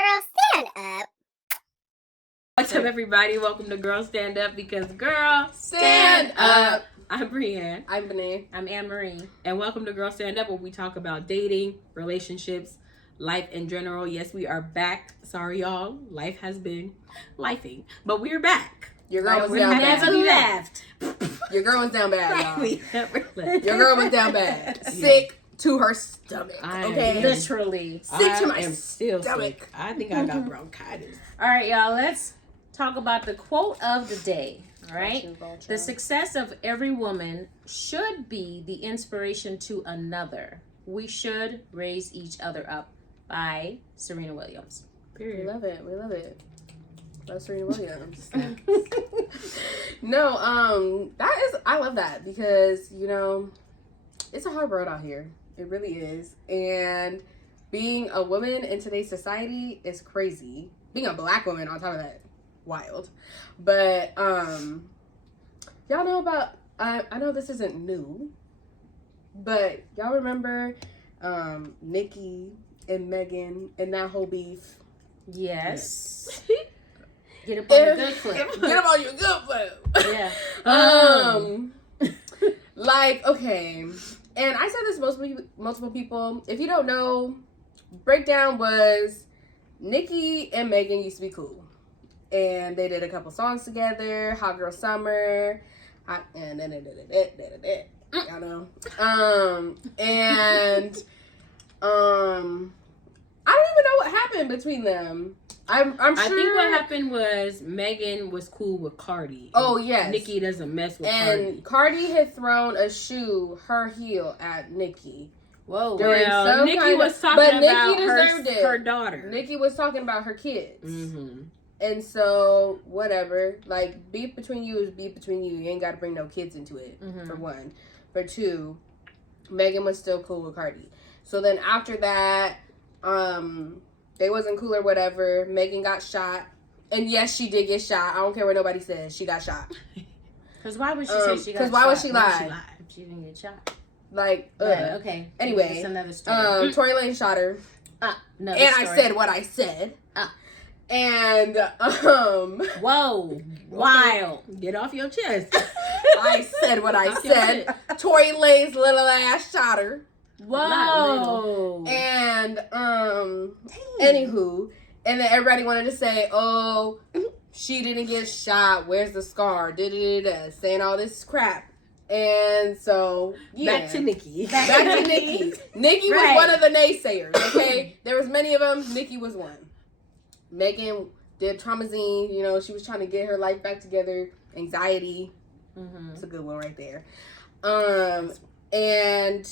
Girl, stand up. What's up, everybody? Welcome to Girl Stand Up, because girl, stand up. I'm Brienne. I'm Benet. I'm Anne-Marie. And welcome to Girl Stand Up, where we talk about dating, relationships, life in general. Yes, we are back. Sorry, y'all. Life has been lifing, but we're back. Your girl was We're down never bad. left. Your girl was down bad, y'all. We never left. Your girl was down bad. Sick to her stomach. Okay? Literally. Sick to my am still stomach. sick. I think I got bronchitis. All right, y'all, let's talk about the quote of the day. All right. The success of every woman should be the inspiration to another. We should raise each other up, by Serena Williams. We love it. We love it. Love Serena Williams. No, I love that because, you know, it's a hard world out here. It really is. And being a woman in today's society is crazy. Being a black woman on top of that, wild. But y'all know about, I know this isn't new, but y'all remember Nicki and Megan and that whole beef? Yes. Get up on your good foot. Get up on your good foot. Yeah. Like, okay. And I said this to multiple people. If you don't know, breakdown was Nicki and Megan used to be cool. And they did a couple songs together, Hot Girl Summer, and then y'all know. And I don't even know what happened between them. I'm sure. I think what happened was Megan was cool with Cardi. Oh, yes. Nicki doesn't mess with Cardi. And Cardi had thrown a shoe, her heel, at Nicki. Whoa. Well, Nicki was talking about her daughter. Nicki was talking about her kids. Mm-hmm. And so, whatever. Like, beef between you is beef between you. You ain't got to bring no kids into it, for one. For two, Megan was still cool with Cardi. So then after that, they wasn't cool or whatever. Megan got shot. And yes, she did get shot. I don't care what nobody says. She got shot. Because why would she say she got shot? Because why would she lie? She didn't get shot. Like, okay. Anyway. It's another story. Tory Lane shot her. No. And I said what I said. And, whoa. Wild. Get off your chest. I said what I said. Tory Lane's little ass shot her. Whoa. And, anywho, and then everybody wanted to say, oh, she didn't get shot. Where's the scar? Da-da-da-da. Saying all this crap. And so, yeah. Back to Nicki. Back to Nicki. Nicki was one of the naysayers, okay? There was many of them. Nicki was one. Megan did Traumazine. You know, she was trying to get her life back together. Anxiety. It's a good one right there. And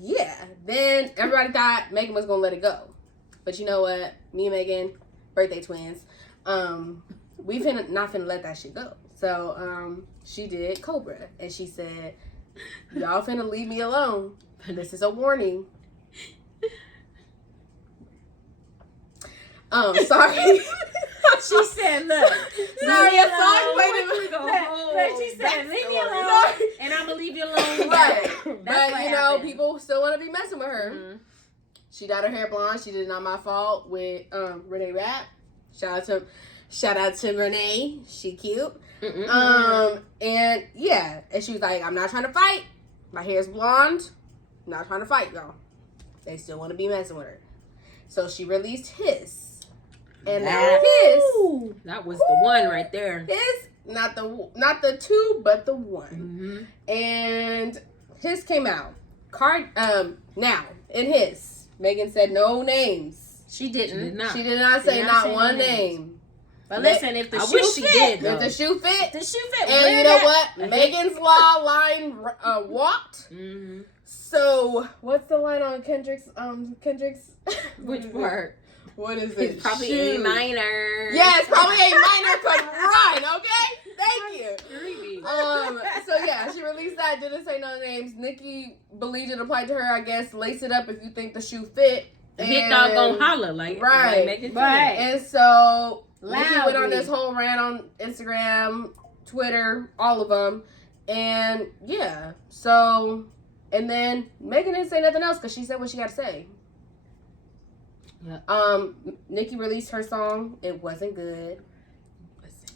yeah, then everybody thought Megan was gonna let it go. But you know what? Me and Megan, birthday twins, we not finna let that shit go. So she did Cobra, and she said, y'all finna leave me alone. This is a warning. Sorry. She said, look. Sorry, a song played She said, leave me alone. And I'm going to leave you alone. Right. But, you know, people still want to be messing with her. She dyed her hair blonde. She did Not My Fault with Renee Rapp. Shout out to Renee. She cute. And, yeah. And she was like, I'm not trying to fight. My hair's blonde. I'm not trying to fight, y'all. They still want to be messing with her. So she released His. And that was the one right there. His, not the two, but the one. And His came out. Now in His, Megan said no names. She didn't. She did not say not one name. But listen, if the I shoe wish she fit, did. If the shoe fit, and you know what? Megan's law line walked. So what's the line on Kendrick's? Which part? What is it? It's probably A minor. Yeah, it's probably A minor could run, okay? Thank you. So yeah, she released that, didn't say no names. Nicki believed it applied to her, I guess. Lace it up if you think the shoe fit. Hit dog gon' holler, like right. Right. And so Nicki went on this whole rant on Instagram, Twitter, all of them. And yeah, so, and then Megan didn't say nothing else because she said what she got to say. Yeah. Nicki released her song. It wasn't good.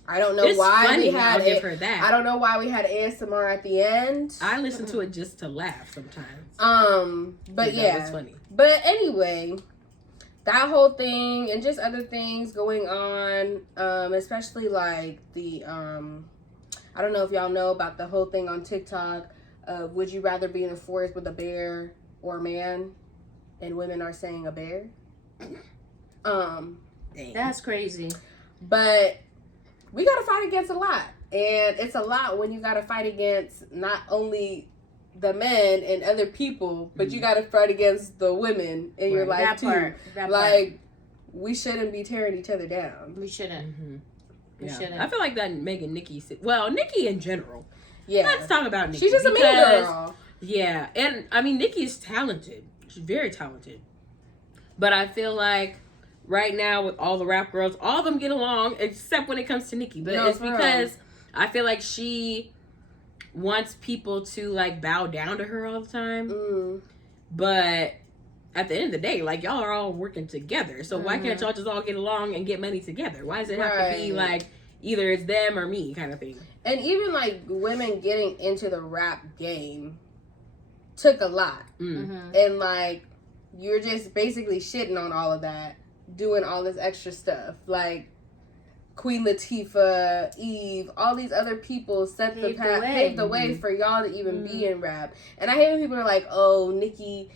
I don't know It's why funny, we had I'll give her that. I don't know why we had ASMR at the end. I listen to it just to laugh sometimes. But yeah, it's funny. But anyway, that whole thing and just other things going on, especially like the I don't know if y'all know about the whole thing on TikTok. Would you rather be in the forest with a bear or a man? And women are saying a bear. Dang. That's crazy. But we got to fight against a lot. And it's a lot when you got to fight against not only the men and other people, but you got to fight against the women in your life too. We shouldn't be tearing each other down. We shouldn't. Mm-hmm. We shouldn't. I feel like that making Nicki... Well, Nicki in general. Yeah. Let's talk about Nicki. She's just a mean girl. Yeah. And, I mean, Nicki is talented. She's very talented. But I feel like right now with all the rap girls, all of them get along except when it comes to Nicki. But it's because I feel like she wants people to like bow down to her all the time. But at the end of the day, like y'all are all working together. So why can't y'all just all get along and get money together? Why does it have to be like either it's them or me kind of thing? And even like women getting into the rap game took a lot. And like you're just basically shitting on all of that, doing all this extra stuff. Like Queen Latifah, Eve, all these other people paved the way for y'all to even be in rap. And I hate when people are like, oh, Nicki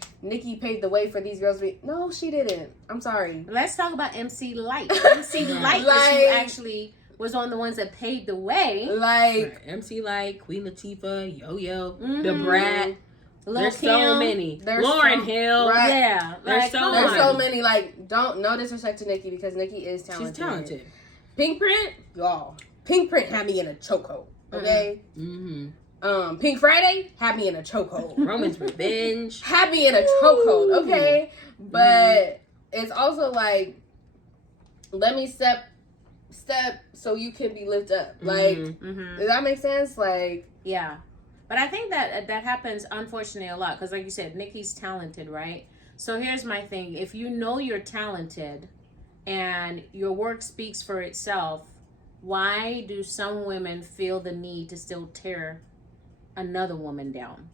paved the way for these girls to be. No, she didn't. I'm sorry. Let's talk about MC Lyte. MC Lyte is who actually was on the ones that paved the way. Like MC Lyte, Queen Latifah, Yo-Yo, The Brat. There's Kim, so many. Lauryn Hill. Right. Yeah. There's so many. Like, no disrespect to Nicki because Nicki is talented. She's talented. Pink Print, y'all. Pink Print had me in a chokehold. Okay. Pink Friday had me in a chokehold. Roman's Revenge had me in a chokehold. Okay. But it's also like, let me step so you can be lifted up. Like, does that make sense? Like, yeah. But I think that happens, unfortunately, a lot. Because like you said, Nicki's talented, right? So here's my thing. If you know you're talented and your work speaks for itself, why do some women feel the need to still tear another woman down?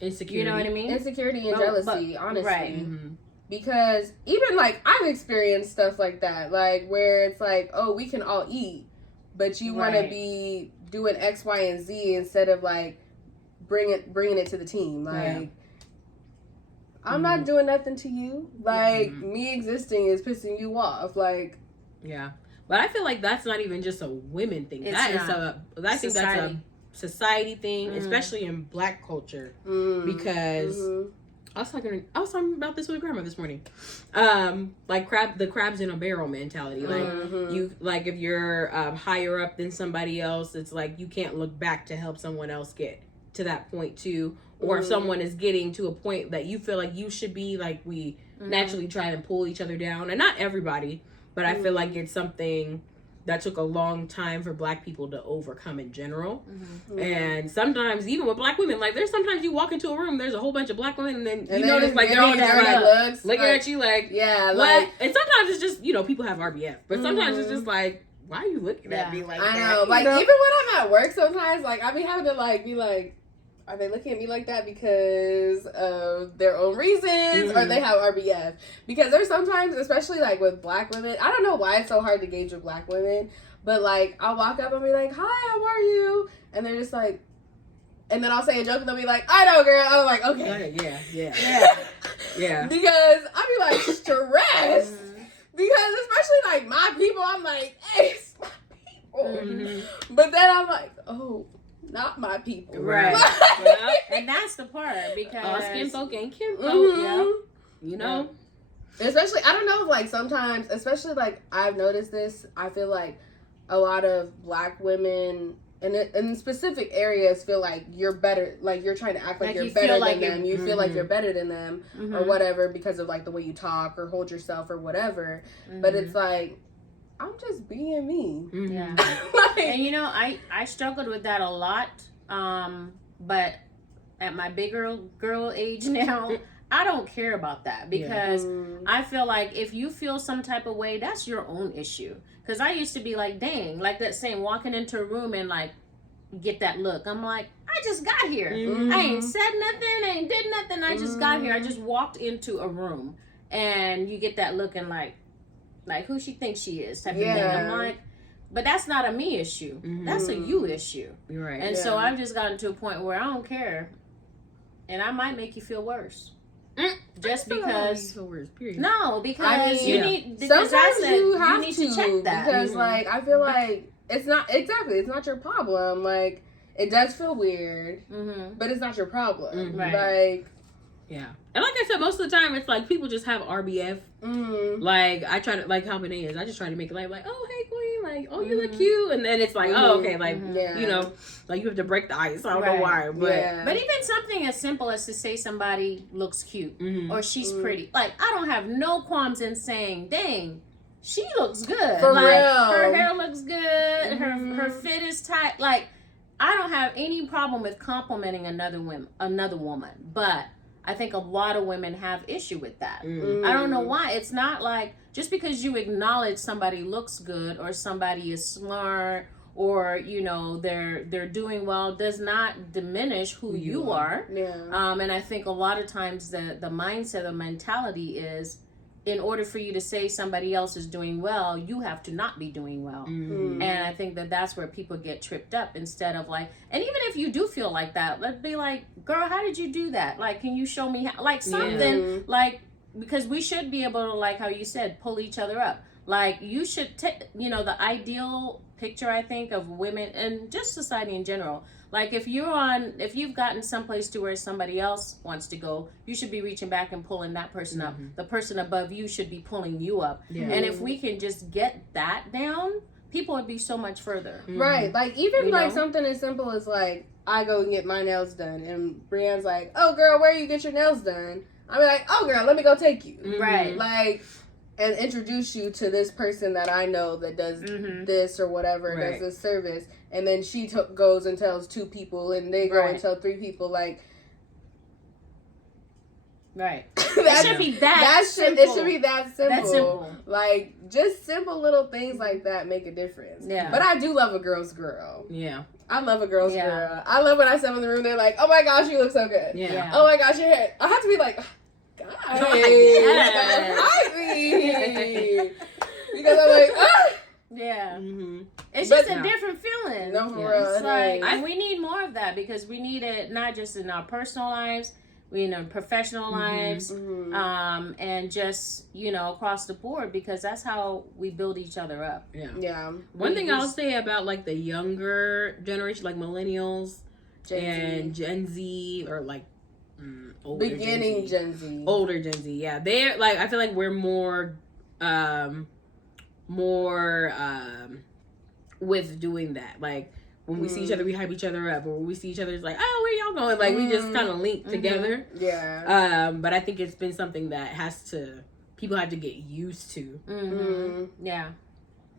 Insecurity. You know what I mean? Insecurity and jealousy, honestly. Right. Because even, like, I've experienced stuff like that. Like, where it's like, oh, we can all eat. But you want to be doing X, Y, and Z instead of, like, bringing it to the team. Like, I'm not doing nothing to you. Like, me existing is pissing you off. Like, yeah. But I feel like that's not even just a women thing. I think that's a society thing, especially in Black culture. Because I was talking about this with grandma this morning. Like the crabs in a barrel mentality. Like you, like if you're higher up than somebody else, it's like you can't look back to help someone else get to that point too. Or if someone is getting to a point that you feel like you should be, like we naturally try and pull each other down. And not everybody, but I feel like it's something that took a long time for Black people to overcome in general. And sometimes, even with Black women, like there's sometimes you walk into a room, there's a whole bunch of Black women, and then you notice like they're all just looking at you like, what? And sometimes it's just, people have RBF, but sometimes it's just like, why are you looking at me like that? I know, like even when I'm at work sometimes, like I be having to like be like, are they looking at me like that because of their own reasons or they have RBF? Because there's sometimes, especially like with Black women, I don't know why it's so hard to gauge with Black women, but like I'll walk up and be like, hi, how are you? And they're just like, and then I'll say a joke and they'll be like, I know, girl. I'm like, okay. Yeah. Because I'll be like stressed. Because especially like my people, I'm like, hey, it's my people. But then I'm like, oh, not my people. Right. And that's the part, because skin folk ain't kin folk. Especially, I don't know if like sometimes, especially like I've noticed this, I feel like a lot of Black women in specific areas feel like you're better, like you're trying to act like you're better than them. You feel like you're better than them or whatever because of like the way you talk or hold yourself or whatever. But it's like, I'm just being me. Yeah. And I struggled with that a lot. But at my bigger girl age now, I don't care about that because I feel like if you feel some type of way, that's your own issue. Because I used to be like, dang, like that saying, walking into a room and like get that look. I'm like, I just got here. I ain't said nothing, I ain't did nothing. I just got here. I just walked into a room and you get that look and like who she thinks she is type of thing. I'm like, but that's not a me issue. That's a you issue. You're right. And so I've just gotten to a point where I don't care. And I might make you feel worse. Just because. Feel worse, period. No, because you need. Because sometimes you you need to check that. Because, like, I feel like it's not your problem. Like, it does feel weird, but it's not your problem. Right. Like, yeah. And like I said, most of the time, it's like people just have RBF. Like, I try to, like how Benet is, I just try to make it like, oh, hey, queen, like, oh, you look cute. And then it's like, oh, okay, like, you know, like you have to break the ice. I don't know why. But even something as simple as to say somebody looks cute or she's pretty. Like, I don't have no qualms in saying, dang, she looks good. For like, real. Her hair looks good. Her fit is tight. Like, I don't have any problem with complimenting another woman. But I think a lot of women have issue with that. I don't know why. It's not like just because you acknowledge somebody looks good or somebody is smart or, you know, they're doing well does not diminish who you are. And I think a lot of times the mindset or mentality is in order for you to say somebody else is doing well, you have to not be doing well. And I think that's where people get tripped up instead of like, and even if you do feel like that, let's be like, girl, how did you do that? Like, can you show me how, like something like, because we should be able to, like how you said, pull each other up. Like you should take, you know, the ideal picture, I think, of women and just society in general. Like if you've gotten someplace to where somebody else wants to go, you should be reaching back and pulling that person up. The person above you should be pulling you up. And if we can just get that down, people would be so much further. Right. Like even like something as simple as like, I go and get my nails done and Brianne's like, oh girl, where you get your nails done? I'm like, oh girl, let me go take you. Right. Like, and introduce you to this person that I know that does this or whatever, does this service. And then she goes and tells 2 people, and they go and tell 3 people. Like, it should be that simple. It should be that simple. That's simple. Like, just simple little things like that make a difference. Yeah. But I do love a girl's girl. Yeah. I love a girl's girl. I love when I step in the room, they're like, oh my gosh, you look so good. Yeah. Oh my gosh, your hair. I have to be like, God, hide me. Because I'm like, ah. Yeah. It's just a different feeling. No, for real. It's like, we need more of that because we need it not just in our personal lives, we in our professional lives, and just, you know, across the board because that's how we build each other up. Yeah. One thing I'll say about like the younger generation, like millennials and Gen Z or like older beginning Gen Z. Older Gen Z, yeah. They're like, I feel like we're more with doing that. Like when we see each other, we hype each other up, or when we see each other, it's like, oh, where y'all going? Like we just kind of link together. Yeah. But I think it's been something that people have to get used to. Yeah,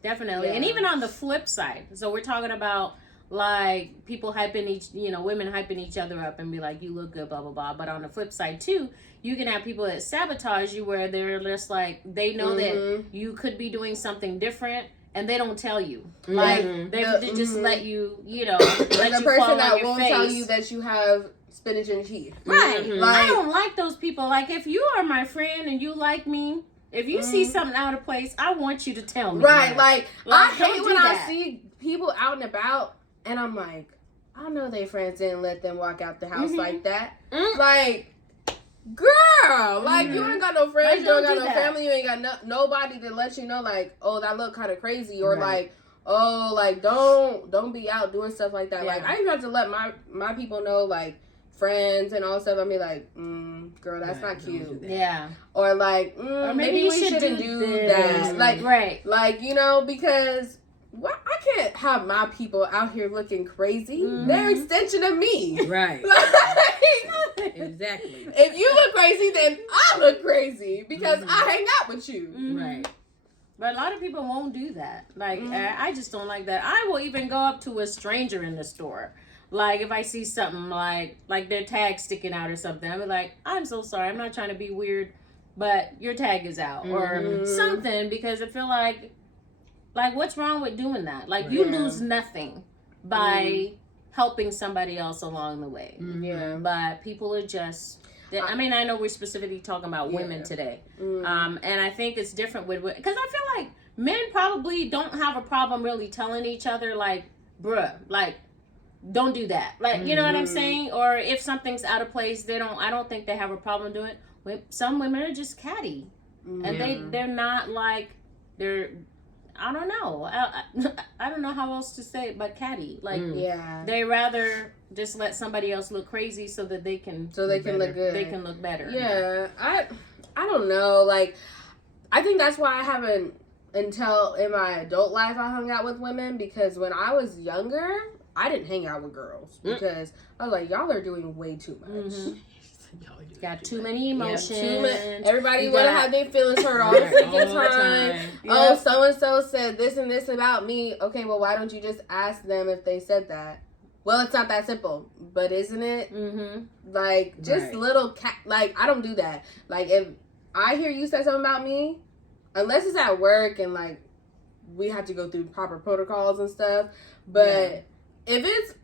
definitely. And even on the flip side, so we're talking about like people women hyping each other up and be like, you look good, blah, blah, blah. But on the flip side too, you can have people that sabotage you where they're just like, they know that you could be doing something different and they don't tell you. Like they just let you, you know, let the you person fall that on your won't face. tell you that you have spinach and cheese. Right. Like, I don't like those people. Like if you are my friend and you like me, if you see something out of place, I want you to tell me. Right. Like I hate when I that. see people out and about and I'm like, I know their friends didn't let them walk out the house like that. Like, girl, like you ain't got no friends, you don't got no family, you ain't got nobody to let you know, like, oh, that look kind of crazy, or like, oh, like don't be out doing stuff like that. Like I even have to let my people know, like friends and all stuff. I be like, girl, that's not cute. Yeah. Or like, or maybe we shouldn't do that. Like, like you know, because. Well, I can't have my people out here looking crazy. They're an extension of me. Right. Like, exactly. If you look crazy, then I look crazy because I hang out with you. Right. But a lot of people won't do that. Like, I just don't like that. I will even go up to a stranger in the store. Like, if I see something like their tag sticking out or something, I'll be like, I'm so sorry. I'm not trying to be weird, but your tag is out. Or something, because I feel like, what's wrong with doing that? Like, you lose nothing by helping somebody else along the way. Yeah. But people are just... I mean, I know we're specifically talking about women today. And I think it's different with... Because I feel like men probably don't have a problem really telling each other, like, bruh, like, don't do that. Like, you know what I'm saying? Or if something's out of place, I don't think they have a problem doing it. Some women are just catty. And they're not like... I don't know. I don't know how else to say it, but catty. Like, they rather just let somebody else look crazy so that they can look good. They can look better. Yeah. I don't know. Like, I think that's why I haven't, until in my adult life, I hung out with women, because when I was younger, I didn't hang out with girls because I was like, y'all are doing way too much. Got too many emotions. Everybody want to have their feelings hurt all the freaking time. Oh, so-and-so said this and this about me. Okay, well, why don't you just ask them if they said that? Well, it's not that simple, but isn't it? Like, just little cat. Like, I don't do that. Like, if I hear you say something about me, unless it's at work and, like, we have to go through proper protocols and stuff. But if it's...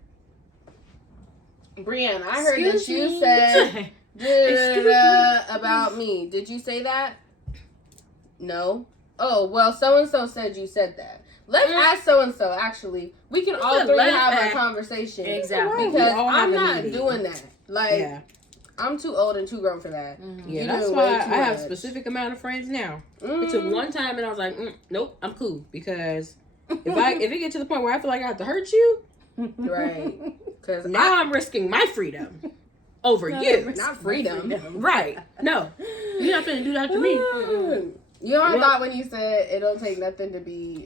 Brianna, I heard that you said... about me. Did you say that? No. Oh, well, so-and-so said you said that. Let's ask so-and-so, actually. We can all three have a conversation. Exactly. Because I'm not doing that. Like, I'm too old and too grown for that. Yeah, that's why I have a specific amount of friends now. It took one time and I was like, nope, I'm cool. Because if it gets to the point where I feel like I have to hurt you, right. Because now I'm risking my freedom. Over you. Not freedom. Right. No. You're not finna do that to me. You know what I thought when you said it don't take nothing to be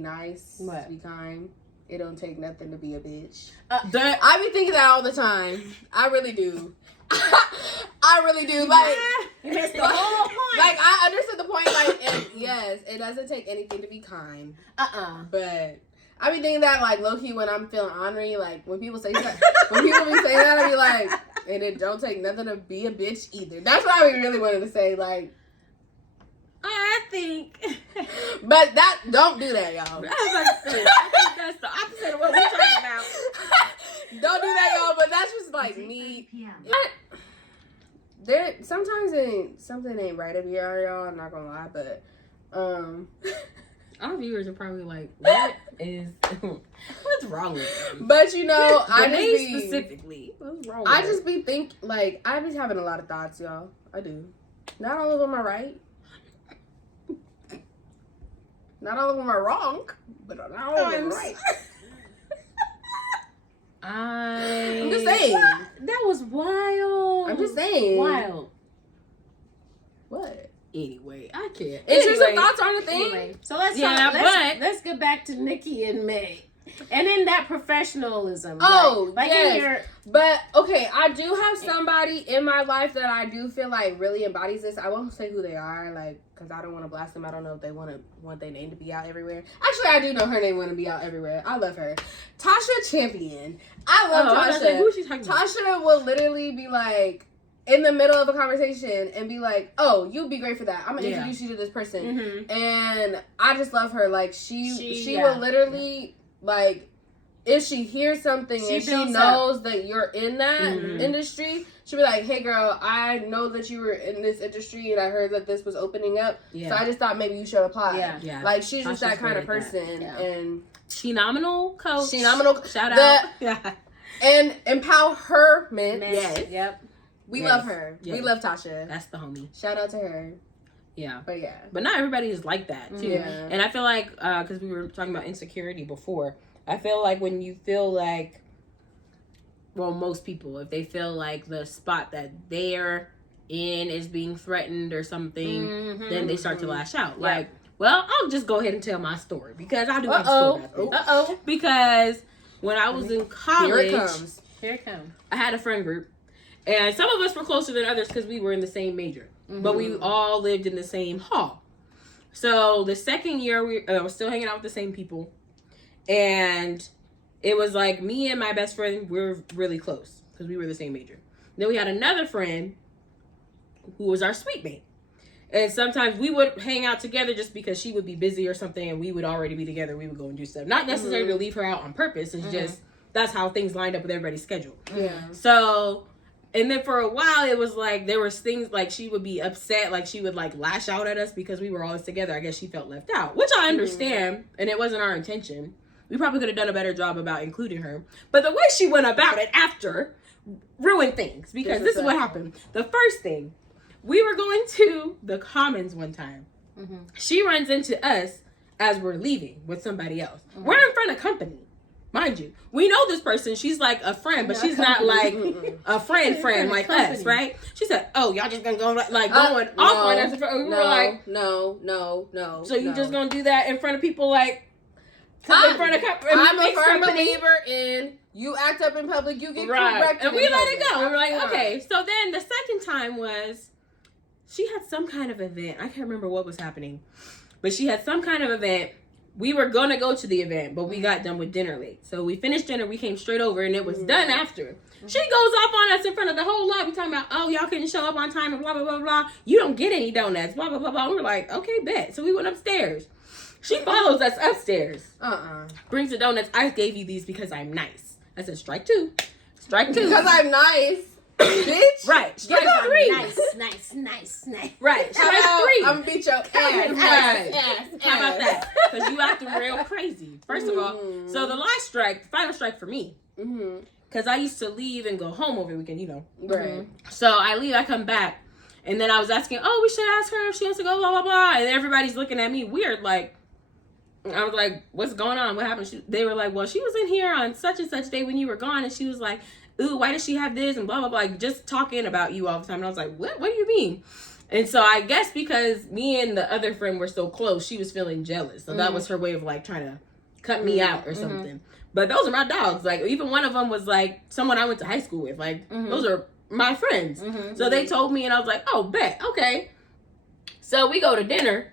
nice, to be kind. It don't take nothing to be a bitch. I be thinking that all the time. I really do. I really do. Like, you missed the whole point. Like, I understood the point. Like, yes, it doesn't take anything to be kind. But I be thinking that, like, low-key when I'm feeling ornery, like, when people say that, when people be saying that, I be like, and it don't take nothing to be a bitch either. That's what I really wanted to say, like. I think. But don't do that, y'all. I think that's the opposite of what we're talking about. Don't do that, y'all, but that's just, like, me. Sometimes something ain't right up here, y'all, I'm not gonna lie, but, our viewers are probably like, what's wrong with them? But you know, specifically, what's wrong with I just be I be having a lot of thoughts, y'all. I do. Not all of them are right. Not all of them are wrong, but not all of them are right. I'm just saying. That was wild. I'm just saying. Wild. What? Anyway, I can't. Intrusive thoughts aren't a thing. Anyway, so let's get back to Nikki and May. And in that professionalism. But, okay, I do have somebody in my life that I do feel like really embodies this. I won't say who they are, like, because I don't want to blast them. I don't know if they want their name to be out everywhere. Actually, I do know her name want to be out everywhere. I love her. Tasha Champion. I love Tasha. Who is she talking about? Tasha will literally be like, in the middle of a conversation and be like, oh, you'd be great for that. I'm going to introduce you to this person. And I just love her. Like, she will literally, like, if she hears something and she knows that you're in that industry, she'll be like, hey, girl, I know that you were in this industry and I heard that this was opening up. Yeah. So I just thought maybe you should apply. Yeah. Like, she's just that kind of person. Yeah. And Phenomenal coach. Shout out. And empowerment. Yes. Yep. We love her. Yes. We love Tasha. That's the homie. Shout out to her. Yeah. But not everybody is like that, too. Yeah. And I feel like, because we were talking about insecurity before, I feel like when you feel like, well, most people, if they feel like the spot that they're in is being threatened or something, then they start to lash out. Yeah. Like, well, I'll just go ahead and tell my story because I do have a story. Because when I was in college, here it comes. I had a friend group. And some of us were closer than others because we were in the same major. But we all lived in the same hall. So the second year, we were still hanging out with the same people. And it was like me and my best friend were really close because we were the same major. Then we had another friend who was our suite mate. And sometimes we would hang out together just because she would be busy or something and we would already be together. We would go and do stuff. Not necessarily to leave her out on purpose. It's just, that's how things lined up with everybody's schedule. Yeah. So, and then for a while, it was like, there was things like she would be upset. Like she would like lash out at us because we were always together. I guess she felt left out, which I understand. And it wasn't our intention. We probably could have done a better job about including her. But the way she went about it after ruined things. Because this is what happened. The first thing, we were going to the Commons one time. She runs into us as we're leaving with somebody else. We're in front of company, mind you. We know this person. She's like a friend, but she's not like a friend like us, right? She said, "Oh, y'all just gonna go like going off on us." We were like, "No." So you just gonna do that in front of people, like in front of company? I'm a firm believer in you act up in public, you get corrected, and we let it go. We were like, okay. So then the second time was, she had some kind of event. I can't remember what was happening, but she had some kind of event. We were going to go to the event, but we got done with dinner late. So we finished dinner. We came straight over, and it was done after. She goes off on us in front of the whole lobby talking about, oh, y'all couldn't show up on time and blah, blah, blah, blah. You don't get any donuts, blah, blah, blah, blah. We were like, okay, bet. So we went upstairs. She follows us upstairs. Brings the donuts. I gave you these because I'm nice. I said, strike two. Strike two. Because I'm nice. Bitch. Right. Strike three. Nice. Right. Strike three. I'm gonna beat your ass. How about that? Because you acting real crazy. First of all. So the last strike, final strike for me. Because I used to leave and go home over the weekend, you know. Right. So I leave, I come back. And then I was asking, oh, we should ask her if she wants to go, blah, blah, blah. And everybody's looking at me weird. Like, I was like, what's going on? What happened? They were like, well, she was in here on such and such day when you were gone. And she was like, ooh, why does she have this? And blah, blah, blah. Like, just talking about you all the time. And I was like, what do you mean? And so I guess because me and the other friend were so close, she was feeling jealous. So that was her way of like trying to cut me out or something. But those are my dogs. Like, even one of them was like someone I went to high school with. Like, those are my friends. So they told me and I was like, oh, bet. Okay. So we go to dinner.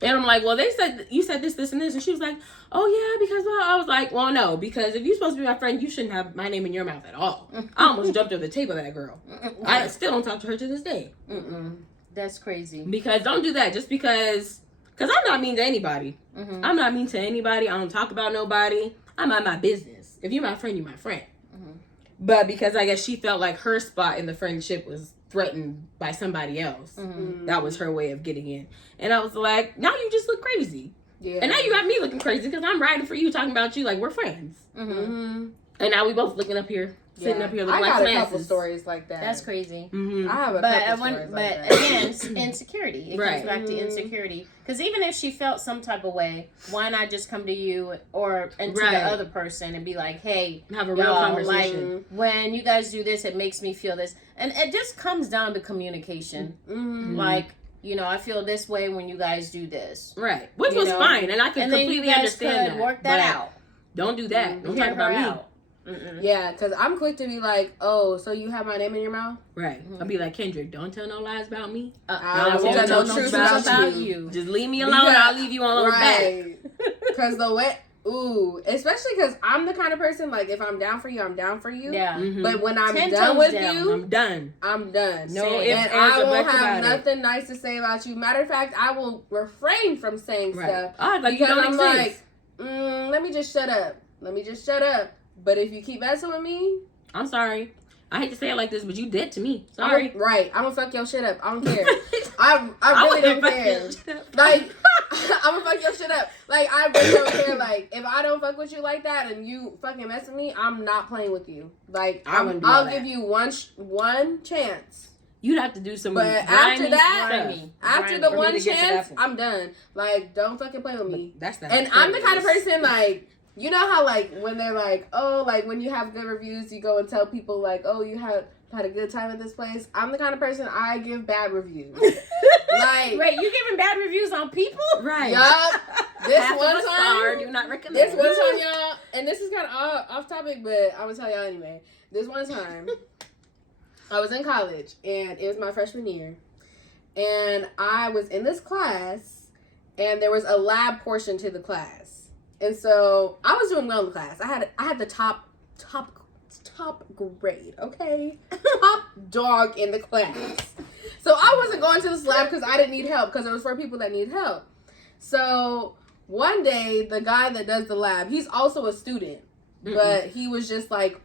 And I'm like, well, they said, you said this, this, and this. And she was like, oh, yeah, because, well, I was like, well, no, because if you're supposed to be my friend, you shouldn't have my name in your mouth at all. I almost jumped over the table of that girl. I still don't talk to her to this day. That's crazy. Because don't do that just because I'm not mean to anybody. I'm not mean to anybody. I don't talk about nobody. I'm at my business. If you're my friend, you're my friend. But because I guess she felt like her spot in the friendship was threatened by somebody else. That was her way of getting in. And I was like, now you just look crazy. Yeah. And now you got me looking crazy because I'm riding for you, talking about you like we're friends. And now we both looking up here, sitting up here looking like I got a couple stories like that. That's crazy. I have a couple stories like that. But again, insecurity. It comes back to insecurity. Because even if she felt some type of way, why not just come to you and to the other person and be like, hey, have a real conversation. Like, when you guys do this, it makes me feel this. And it just comes down to communication. Like, you know, I feel this way when you guys do this. Right. Which was fine. And I can completely understand that. Work that out. Don't do that. Don't talk about me. Yeah, because I'm quick to be like, oh, so you have my name in your mouth? Right. I'll be like, Kendrick, don't tell no lies about me. I won't tell no truth about you. Just leave me alone and I'll leave you alone back. Because the way, especially because I'm the kind of person, like, if I'm down for you, I'm down for you. Yeah. But when I'm done with you, I'm done. I'm done. No, and I won't have nothing nice to say about you. Matter of fact, I will refrain from saying stuff. Like because I'm like, let me just shut up. But if you keep messing with me, I'm sorry. I hate to say it like this, but you dead to me. Sorry. I'm gonna fuck your shit up. I don't care. I really don't care. Like, I'm gonna fuck your shit up. Like, I really don't care. Like, if I don't fuck with you like that and you fucking mess with me, I'm not playing with you. Like, I'll give you one chance. You'd have to do some. But after that, after the one chance, I'm done. Like, don't fucking play with me. And I'm the kind of person, like, you know how, like, when they're like, oh, like, when you have good reviews, you go and tell people, like, oh, you had a good time at this place. I'm the kind of person, I give bad reviews. Like, wait, you giving bad reviews on people? Right. Yup. This one time, do not recommend. This one time, y'all, and this is kind of off topic, but I'm gonna tell y'all anyway. This one time, I was in college, and it was my freshman year, and I was in this class, and there was a lab portion to the class. And so I was doing well in the class. I had the top grade, okay? Top dog in the class. So I wasn't going to this lab because I didn't need help, because it was for people that need help. So one day, the guy that does the lab, he's also a student, but he was just like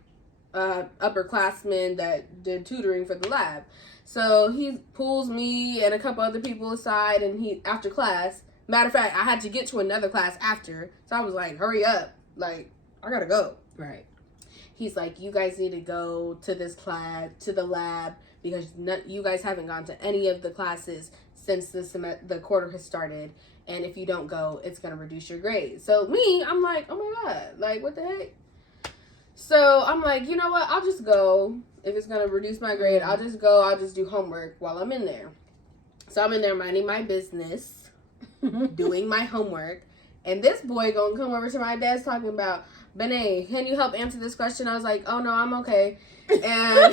upperclassman that did tutoring for the lab. So he pulls me and a couple other people aside, and after class, matter of fact, I had to get to another class after, so I was like, hurry up, like, I gotta go. Right. He's like, you guys need to go to this class, to the lab, because you guys haven't gone to any of the classes since the quarter has started, and if you don't go, it's gonna reduce your grade. So me, I'm like, oh my god, like, what the heck? So I'm like, you know what, I'll just go. If it's gonna reduce my grade, I'll just go. I'll just do homework while I'm in there. So I'm in there minding my business, doing my homework, and this boy gonna come over to my desk talking about, Benet, can you help answer this question? I was like, oh no, I'm okay. And I'm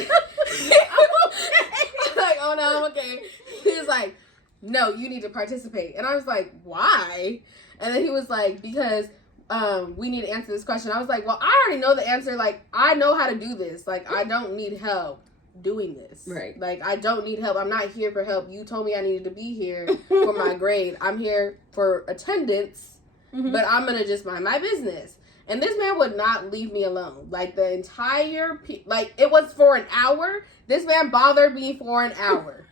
like, oh no, I'm okay. He was like, no, you need to participate. And I was like, why? And then he was like, because we need to answer this question. I was like, well, I already know the answer. Like, I know how to do this. Like, I don't need help doing this. Right. Like, I don't need help. I'm not here for help. You told me I needed to be here for my grade. I'm here for attendance, but I'm going to just mind my business. And this man would not leave me alone. Like, the entire, like, it was for an hour. This man bothered me for an hour.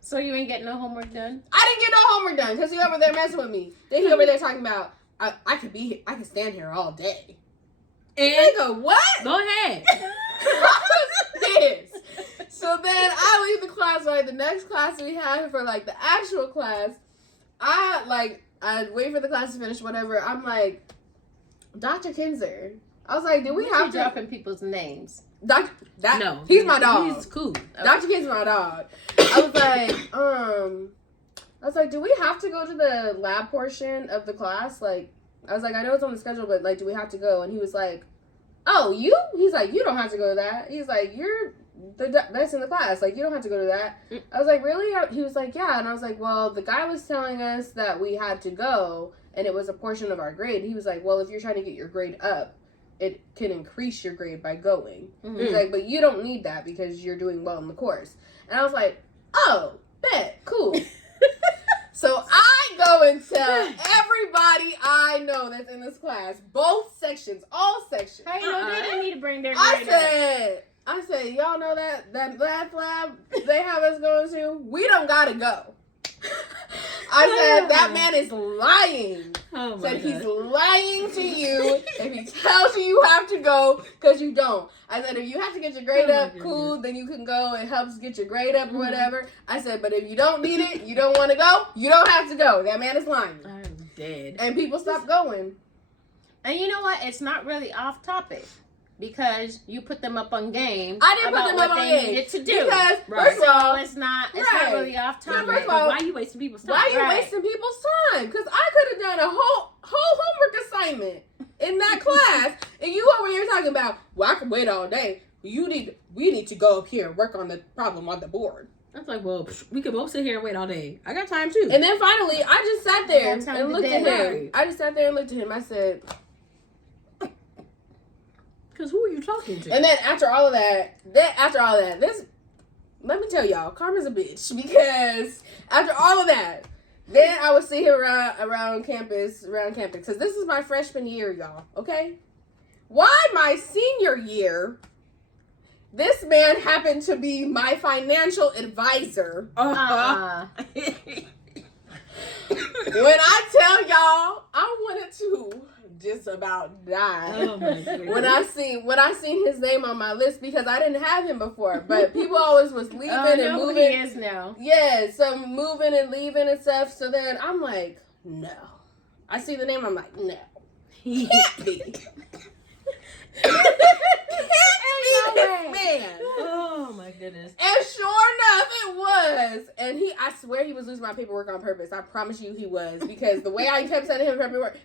So you ain't getting no homework done? I didn't get no homework done because he over there messing with me. Then he over there talking about, I could be here. I could stand here all day. And nigga, what? Go ahead. I was pissed. So then I leave the class, right? The next class we have for like the actual class, I wait for the class to finish, whatever. I'm like, Dr. Kinzer. I was like, do we have to dropping people's names? No, he's my dog. He's cool. Dr. Kinzer, my dog. I was like, do we have to go to the lab portion of the class? Like, I was like, I know it's on the schedule, but like, do we have to go? And he was like, oh, you? He's like, you don't have to go to that. He's like, that's in the class. Like, you don't have to go to that. I was like, really? He was like, yeah. And I was like, well, the guy was telling us that we had to go, and it was a portion of our grade. He was like, well, if you're trying to get your grade up, it can increase your grade by going. He's like, but you don't need that because you're doing well in the course. And I was like, oh, bet, cool. So I go and tell everybody I know that's in this class, both sections, all sections. Hey, no, they didn't need to bring their grade I said, y'all know that math lab they have us going to? We don't gotta go. I said, that man is lying. Oh my God. He's lying to you if he tells you have to go because you don't. I said, if you have to get your grade up, cool, then you can go. It helps get your grade up or whatever. I said, but if you don't need it, you don't want to go, you don't have to go. That man is lying. I'm dead. And people stopped going. And you know what? It's not really off topic. Because you put them up on game. I didn't put them up on game. They needed to do. Because, first of all, it's not really off topic. First of all, why are you wasting people's time? Why are you wasting people's time? Because I could have done a whole homework assignment in that class. And you over here talking about, well, I can wait all day. We need to go up here and work on the problem on the board. I was like, well, we could both sit here and wait all day. I got time too. And then finally, I just sat there and looked at him. I just sat there and looked at him. I said, because who are you talking to? And then after all of that, let me tell y'all, Karma's a bitch. Because after all of that, then I would see him around campus. Because this is my freshman year, y'all. Okay? Why my senior year, this man happened to be my financial advisor. When I tell y'all, I wanted to just about die. Oh my goodness. when I seen his name on my list, because I didn't have him before, but people always was leaving and moving. He is now. Yeah, so moving and leaving and stuff. So then I'm like, no. I see the name. I'm like, no, can't be. This man. Oh my goodness. And sure enough, it was. And I swear he was losing my paperwork on purpose. I promise you he was. Because the way I kept sending him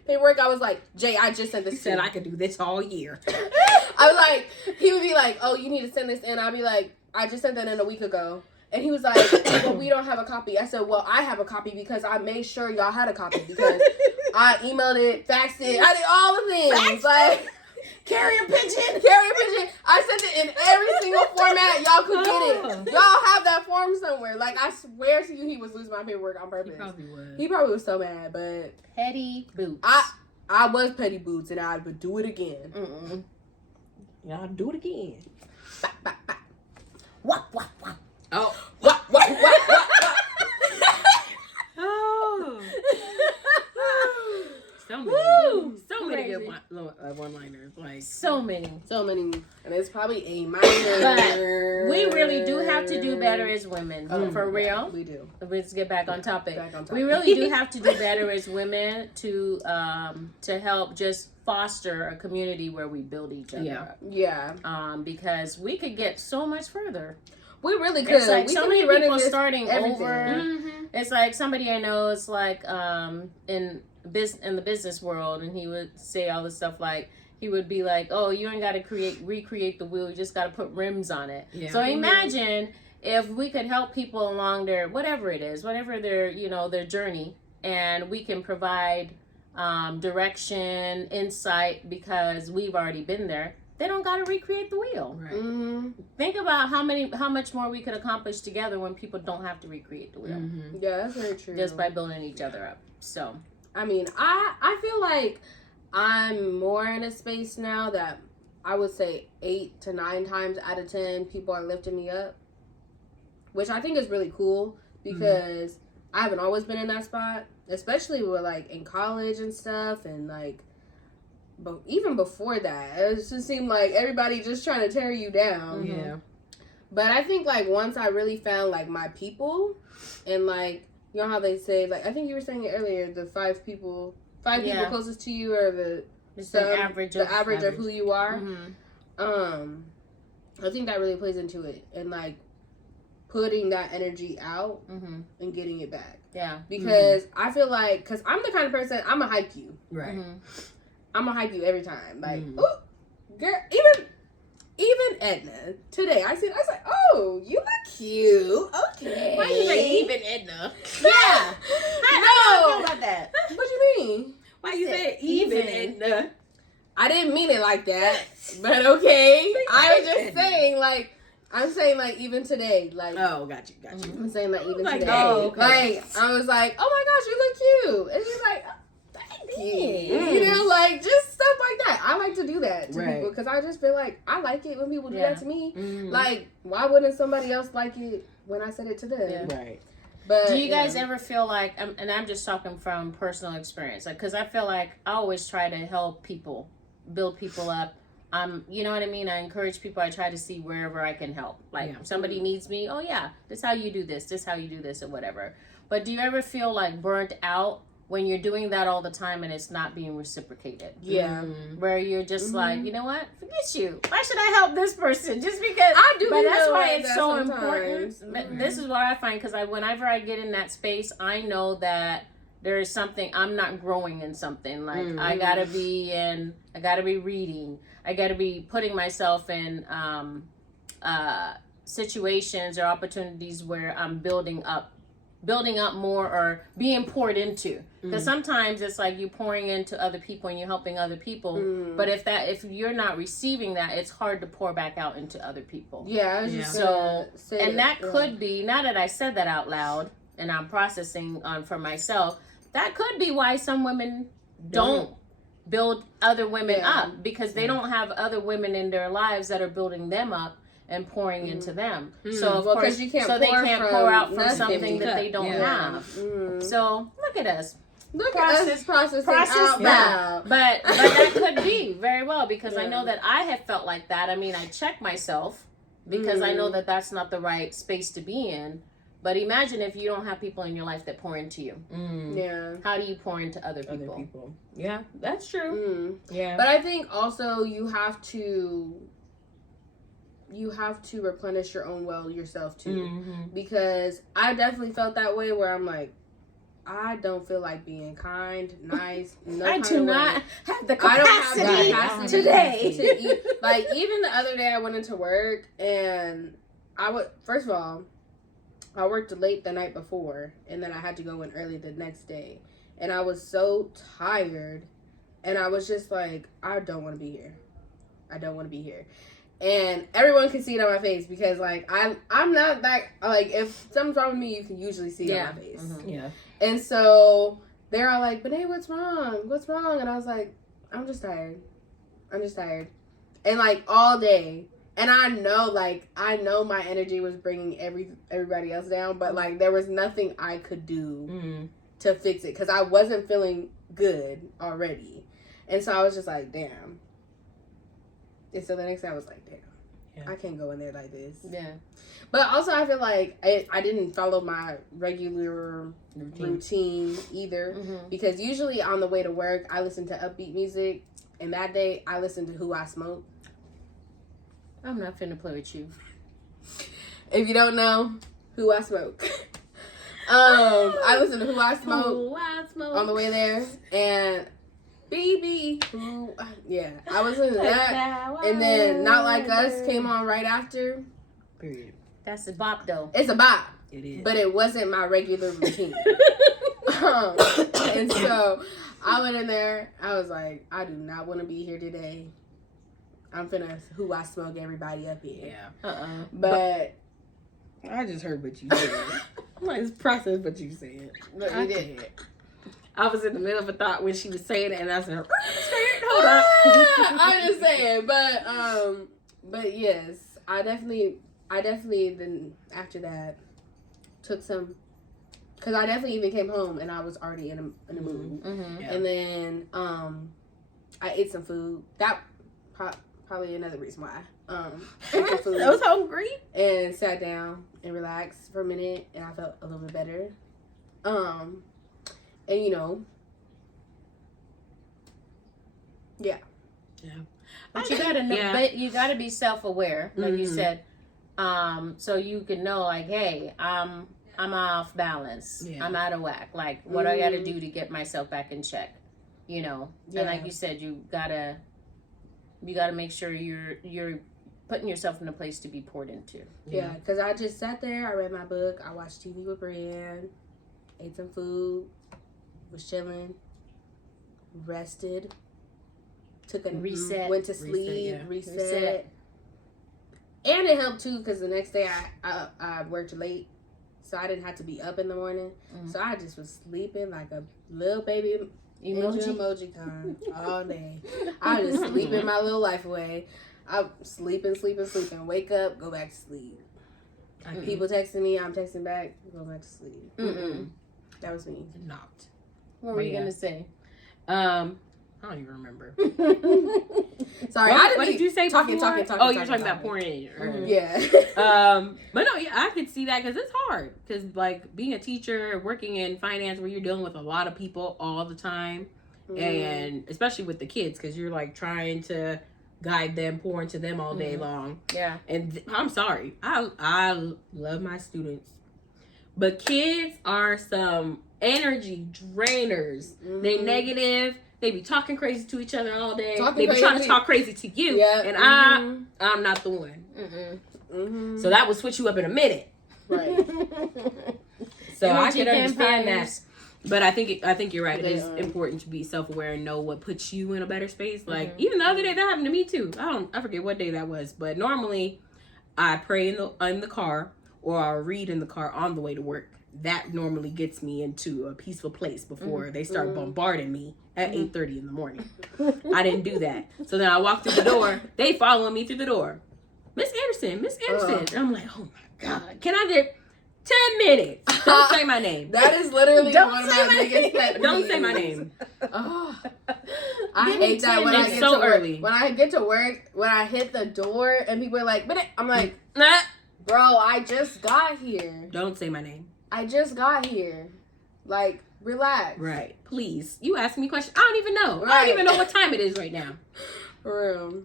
paperwork, I was like, Jay, I just sent this to you. Said I could do this all year. I was like, he would be like, oh, you need to send this in. I'd be like, I just sent that in a week ago. And he was like, well, we don't have a copy. I said, well, I have a copy because I made sure y'all had a copy because I emailed it, faxed it, I did all the things. Like, carrier pigeon. I sent it in every single format y'all could get it. Y'all have that form somewhere. Like, I swear to you, he was losing my paperwork on purpose. He probably was so mad, but petty boots. I was petty boots, and I would do it again. Y'all do it again. What? Oh. What? Oh. So many good one-liners. Like so many, and it's probably a minor. But we really do have to do better as women. For real, we do. Let's get back on topic. We really do have to do better as women to help just foster a community where we build each other up. Yeah. Because we could get so much further. We really could. It's like we so many people starting everything. over. Mm-hmm. It's like somebody I know is like in the business world, and he would say all this stuff like, he would be like, oh, you ain't got to recreate the wheel, you just got to put rims on it. Yeah. So imagine if we could help people along their whatever their journey, and we can provide direction, insight, because we've already been there. They don't got to recreate the wheel. Right. Mm-hmm. Think about how much more we could accomplish together when people don't have to recreate the wheel. Mm-hmm. Yeah, that's very true. Just by building each other up. So, I mean, I feel like I'm more in a space now that I would say 8 to 9 times out of 10 people are lifting me up, which I think is really cool because I haven't always been in that spot, especially with like in college and stuff, and like. But even before that, it just seemed like everybody just trying to tear you down. Yeah. But I think, like, once I really found, like, my people, and, like, you know how they say, like, I think you were saying it earlier, the 5 people closest to you are the average of who you are. Mm-hmm. I think that really plays into it. And, like, putting that energy out and getting it back. Yeah. Because I feel like, because I'm the kind of person, I'm going to hype you. Right. I'm gonna hype you every time. Like, ooh, girl, even Edna today, I said, oh, you look cute. Okay. Why you say even Edna? Yeah. I don't know about that. What you mean? Why you say even Edna? I didn't mean it like that, but okay. I was just saying, like, I'm saying, like, even today, like. Oh, got you. I'm saying, like, even today. Oh, okay. Like, I was like, oh my gosh, you look cute. And she's like, you know, like, just stuff like that. I like to do that to people because I just feel like I like it when people do that to me. Like, why wouldn't somebody else like it when I said it to them? Yeah. Right. But do you guys ever feel like, and I'm just talking from personal experience, like, because I feel like I always try to help people, build people up. You know what I mean? I encourage people. I try to see wherever I can help. Like, if somebody needs me, oh yeah, this is how you do this, or whatever. But do you ever feel like burnt out when you're doing that all the time and it's not being reciprocated? Yeah. Where you're just like, you know what? Forget you. Why should I help this person? Just because I do. But that's why like it's that so sometimes. important. This is what I find, because whenever I get in that space, I know that there is something, I'm not growing in something. Like, I gotta be reading. I gotta be putting myself in situations or opportunities where I'm building up more or being poured into, because sometimes it's like you pouring into other people and you're helping other people, but if you're not receiving that, it's hard to pour back out into other people. I was just could be, now that I said that out loud and I'm processing for myself, that could be why some women don't build other women up, because they don't have other women in their lives that are building them up and pouring into them. So of course, they can't pour out from something that they don't have. So look at us. Look at us processing out loud. But that could be very well, because I know that I have felt like that. I mean, I check myself because I know that that's not the right space to be in. But imagine if you don't have people in your life that pour into you. Yeah. How do you pour into other people? Yeah, that's true. Yeah. But I think also you have to replenish your own well yourself too, because I definitely felt that way where I'm like, I don't feel like being kind, nice. I do not have the capacity today to eat. Like, even the other day I went into work and first of all, I worked late the night before, and then I had to go in early the next day. And I was so tired, and I was just like, I don't want to be here. I don't want to be here. And everyone can see it on my face because, like, I'm not that, like, if something's wrong with me, you can usually see it on my face. Mm-hmm. Yeah. And so they're all like, Bené, what's wrong? What's wrong? And I was like, I'm just tired. And, like, all day. And I know my energy was bringing everybody else down, but, like, there was nothing I could do to fix it because I wasn't feeling good already. And so I was just like, damn. And so the next day I was like, damn, I can't go in there like this. Yeah. But also I feel like I didn't follow my regular routine either. Because usually on the way to work, I listen to upbeat music. And that day, I listened to Who I Smoke. I'm not finna play with you. If you don't know, Who I Smoke. I listened to Who I Smoke on the way there. And... BB. Yeah, I was in that. And then Not Like Us came on right after. Period. That's a bop, though. It's a bop. It is. But it wasn't my regular routine. And so I went in there. I was like, I do not want to be here today. I'm finna Who I Smoke everybody up here. Yeah. But I just heard what you said. I'm like, it's process what you said. But you did. I was in the middle of a thought when she was saying it, and I said, hold up. I'm just saying, but yes, I definitely then after that took some, because I definitely even came home and I was already in a mood, Yeah. and then I ate some food. That probably another reason why. Ate some food. I was hungry and sat down and relaxed for a minute, and I felt a little bit better. And yeah. But you gotta know, but you gotta be self-aware, like you said, so you can know, like, hey, I'm off balance. Yeah. I'm out of whack. Like, what do I gotta do to get myself back in check? And like you said, you gotta make sure you're putting yourself in a place to be poured into. Yeah, because I just sat there, I read my book, I watched TV with Brian, ate some food, was chilling, rested, took a reset, went to sleep, reset. And it helped too because the next day I worked late, so I didn't have to be up in the morning. So I just was sleeping like a little baby emoji con all day. I was just sleeping my little life away. I sleeping, wake up, go back to sleep. People texting me, I'm texting back, go back to sleep. That was me. Not. What were you gonna say? I don't even remember. Sorry, what did you say? Talking. Oh, you're talking about pouring in. Yeah. But no, yeah, I could see that because it's hard. Because like being a teacher, working in finance, where you're dealing with a lot of people all the time, and especially with the kids, because you're like trying to guide them, pour into them all day long. Yeah. And I'm sorry, I love my students, but kids are some energy drainers. They negative. They be talking crazy to each other all day. They be trying to talk crazy to you. Yeah. And I'm not the one. So that would switch you up in a minute. Right. So I can understand that. But I think you're right. It is important to be self-aware and know what puts you in a better space. Like even the other day that happened to me too. I forget what day that was, but normally I pray in the car or I'll read in the car on the way to work. That normally gets me into a peaceful place before they start bombarding me at 8:30 in the morning. I didn't do that. So then I walk through the door. They following me through the door. Miss Anderson. And I'm like, oh my God. Can I get 10 minutes? Don't say my name. That is literally one of my biggest pet peeves. Don't say my name. I hate that when I get so to work. early. When I get to work, when I hit the door and people are like, I'm like, nah. Bro, I just got here. Don't say my name. I just got here. Like, relax. Right. Please. You ask me questions. I don't even know. Right. I don't even know what time it is right now. For real.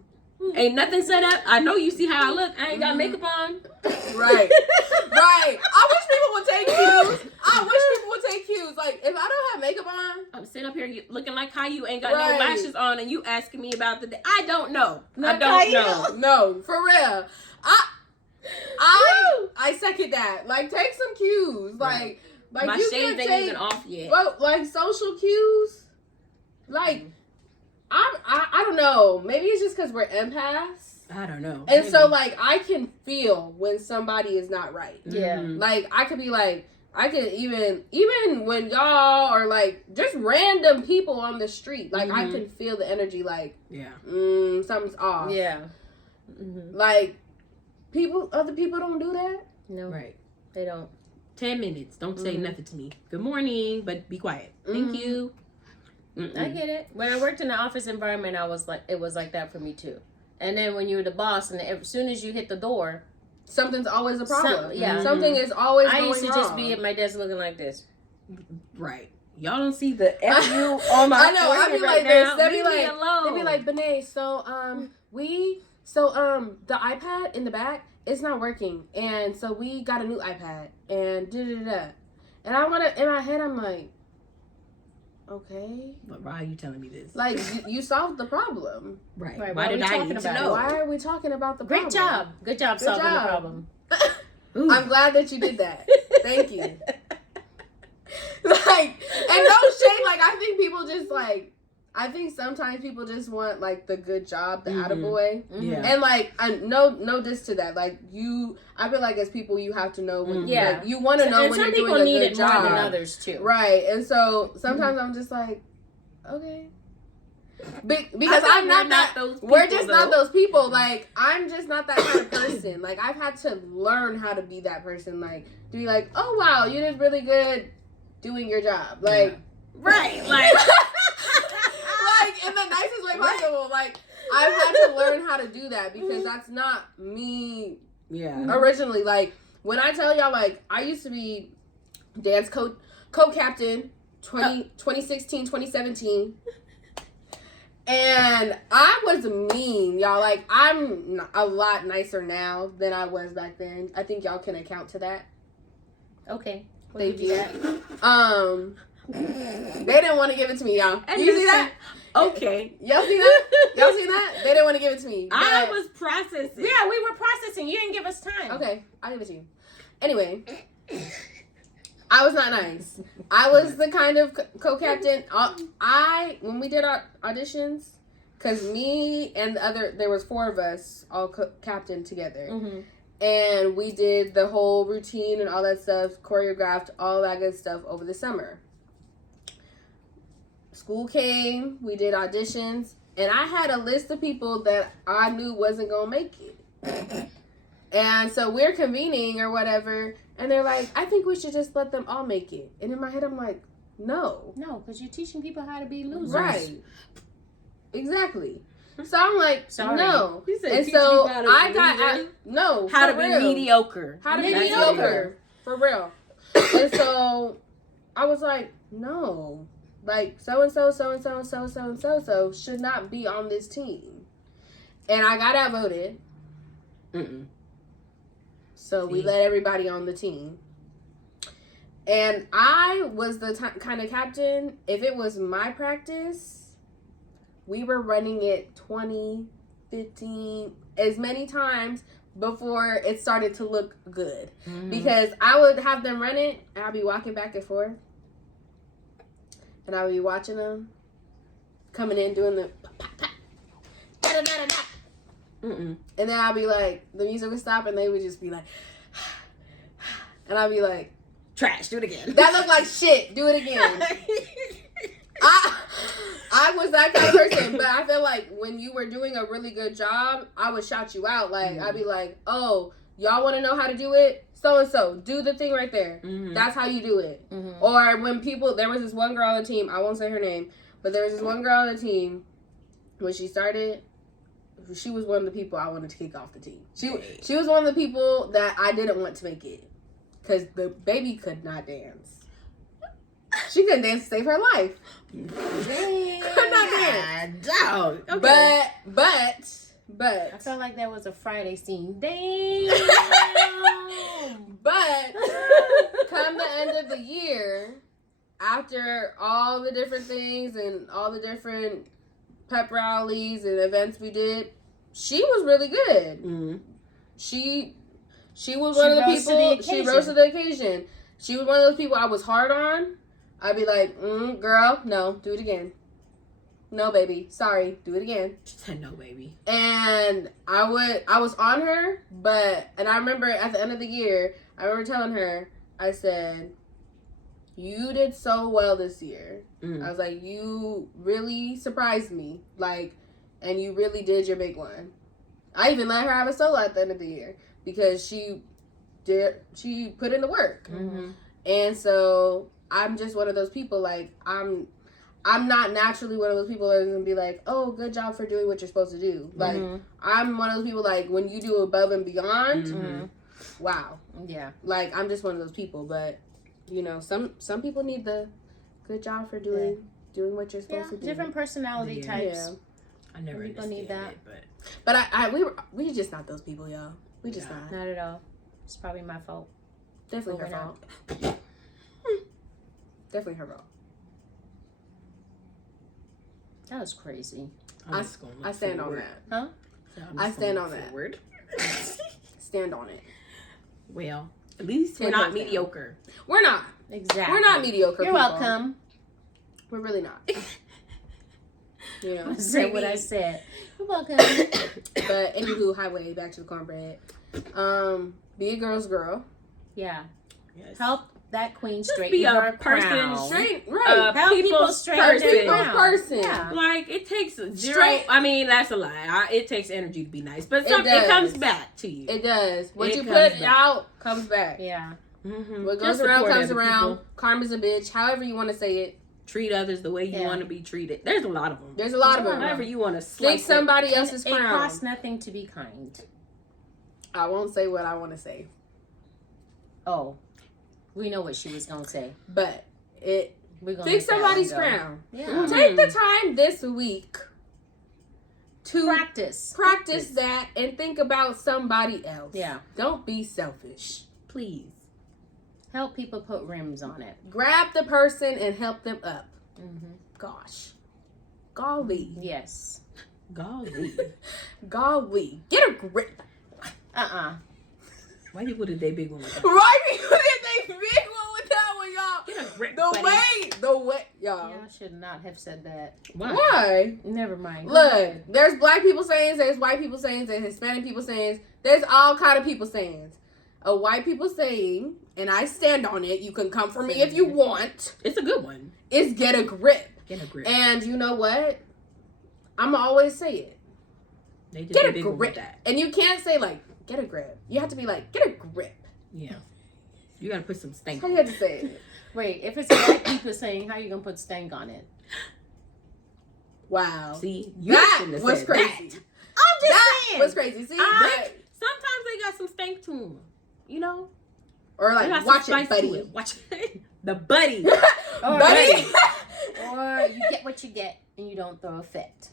Ain't nothing set up. I know you see how I look. I ain't got makeup on. Right. Right. I wish people would take cues. Like, if I don't have makeup on. I'm sitting up here looking like Caillou ain't got no lashes on and you asking me about the day. I don't know. I don't know. No, for real. I second that. Like, take some cues. Like my you shades ain't even off yet. Well, like social cues. Like, I don't know. Maybe it's just because we're empaths. I don't know. And so, like, I can feel when somebody is not right. Yeah. Like, I could be like, I can even when y'all are like just random people on the street, like I can feel the energy. Like, something's off. Yeah. Like, other people don't do that. No, right? They don't. 10 minutes. Don't say nothing to me. Good morning, but be quiet. Thank you. I get it. When I worked in the office environment, it was like that for me too. And then when you're the boss, and as soon as you hit the door, something's always a problem. Yeah. Something is always going wrong. I used to just be at my desk looking like this. Right. Y'all don't see the FU on my I know. I'd be like this. They'd be like, Benet, the iPad in the back, it's not working. And so we got a new iPad. And da-da-da. And in my head, I'm like, okay. But why are you telling me this? Like, you solved the problem. Right. Why did I need to know? Why are we talking about the problem? Great job. Good job solving the problem. I'm glad that you did that. Thank you. Like, and no shame. Like, I think people just like, I think sometimes people just want like the good job, the attaboy. Yeah. And like, no diss to that. Like, I feel like as people, you have to know when, like, you want to know when you're doing a good job. Some people need it more than others too. Right. And so sometimes I'm just like, okay. Because I'm not those people, we're just not those people. Like, I'm just not that kind of person. Like, I've had to learn how to be that person. Like, to be like, oh wow, you did really good doing your job. Like, right. Like, like in the nicest way possible. Like, I've had to learn how to do that because that's not me. Yeah. Originally, like, when I tell y'all, like, I used to be dance co-captain 2016, 2017. And I was mean, y'all. Like, I'm a lot nicer now than I was back then. I think y'all can account to that. Okay. Thank you. They didn't want to give it to me, y'all. You see that? Okay. Y'all see that? Y'all see that? They didn't want to give it to me. I was processing. Yeah, we were processing. You didn't give us time. Okay, I'll give it to you. Anyway, I was not nice. I was the kind of co-captain. When we did our auditions, because me and there was 4 of us all captained together. And we did the whole routine and all that stuff, choreographed all that good stuff over the summer. School came, we did auditions, and I had a list of people that I knew wasn't going to make it. And so we're convening or whatever, and they're like, I think we should just let them all make it. And in my head, I'm like, no. No, because you're teaching people how to be losers. Right. Exactly. So I'm like, no. And so I got how to be mediocre. How to be mediocre. For real. And so I was like, no. Like, so-and-so should not be on this team. And I got outvoted. So we let everybody on the team. And I was the kind of captain, if it was my practice, we were running it 20, 15, as many times before it started to look good. Because I would have them run it, and I'd be walking back and forth. And I would be watching them coming in, doing the and then I'd be like, the music would stop, and they would just be like, and I'd be like, trash, do it again. That looked like shit, do it again. I was that kind of person, but I feel like when you were doing a really good job, I would shout you out. Like, I'd be like, oh, y'all want to know how to do it? So-and-so, do the thing right there. That's how you do it. Or when there was this one girl on the team, I won't say her name, but there was this one girl on the team, when she started, she was one of the people I wanted to kick off the team. She was one of the people that I didn't want to make it, because the baby could not dance. She couldn't dance to save her life. Could not dance. Dog. Okay. But I felt like that was a Friday scene. Damn. But come the end of the year, after all the different things and all the different pep rallies and events we did, she was really good. She was one of the people. She rose to the occasion. She was one of those people I was hard on. I'd be like, girl, no, do it again. No, baby, sorry, do it again. She said no, baby. And I was on her, and I remember at the end of the year, I remember telling her, I said, you did so well this year. I was like, you really surprised me. Like, and you really did your big one. I even let her have a solo at the end of the year because she put in the work. And so I'm just one of those people, like, I'm not naturally one of those people that are going to be like, oh, good job for doing what you're supposed to do. Like, I'm one of those people, like, when you do above and beyond, wow. Yeah. Like, I'm just one of those people. But, you know, some people need the good job for doing what you're supposed to do. Different personality types. Yeah. I never need that. But we're just not those people, y'all. We just not. Not at all. It's probably my fault. Definitely her fault. Definitely her fault. That was crazy. I stand on that. Huh? I stand on that. Stand on it. Well, at least we're not mediocre. We're not. Exactly. We're not mediocre. You're welcome. We're really not. You know, say what I said. You're welcome. But anywho, highway back to the cornbread. Be a girl's girl. Yeah. Yes. Help that queen straighten be a her person crown. Right. Help people straighten their person. Yeah. Like, it takes zero. I mean, that's a lie. It takes energy to be nice, but it comes back to you. It does. What you put out comes back. Yeah. What goes around comes around. People. Karma's a bitch. However you want to say it. Treat others the way you want to be treated. There's a lot of them. There's a lot of them. However you want to slice think somebody else's crown. It costs nothing to be kind. I won't say what I want to say. Oh, we know what she was gonna say. But we're gonna think somebody's crown. Yeah. Take the time this week to practice that and think about somebody else. Yeah. Don't be selfish. Please. Help people put rims on it. Grab the person and help them up. Gosh. Golly. Yes. Golly. Golly. Get a grip. White people did they big one with that. White people did they big one with that one, y'all. Get a grip, the way, y'all. Y'all should not have said that. Why? Never mind. Look, there's black people sayings, there's white people sayings, there's Hispanic people sayings, there's all kind of people sayings. A white people saying, and I stand on it, you can come for me if you want. It's a good one. Is get a grip. Get a grip. And you know what? I'm going to always say it. They did get a grip. with that. And you can't say like, get a grip. You have to be like, get a grip. Yeah. You got to put some stank on it. How you have to say it? Wait, if it's white people saying, how you going to put stank on it? Wow. See? That was crazy. I'm just saying. That was crazy. See? Sometimes they got some stank to them. You know? Or like, watch it, buddy. Watch it. The buddy. Buddy. Or you get what you get and you don't throw a fit.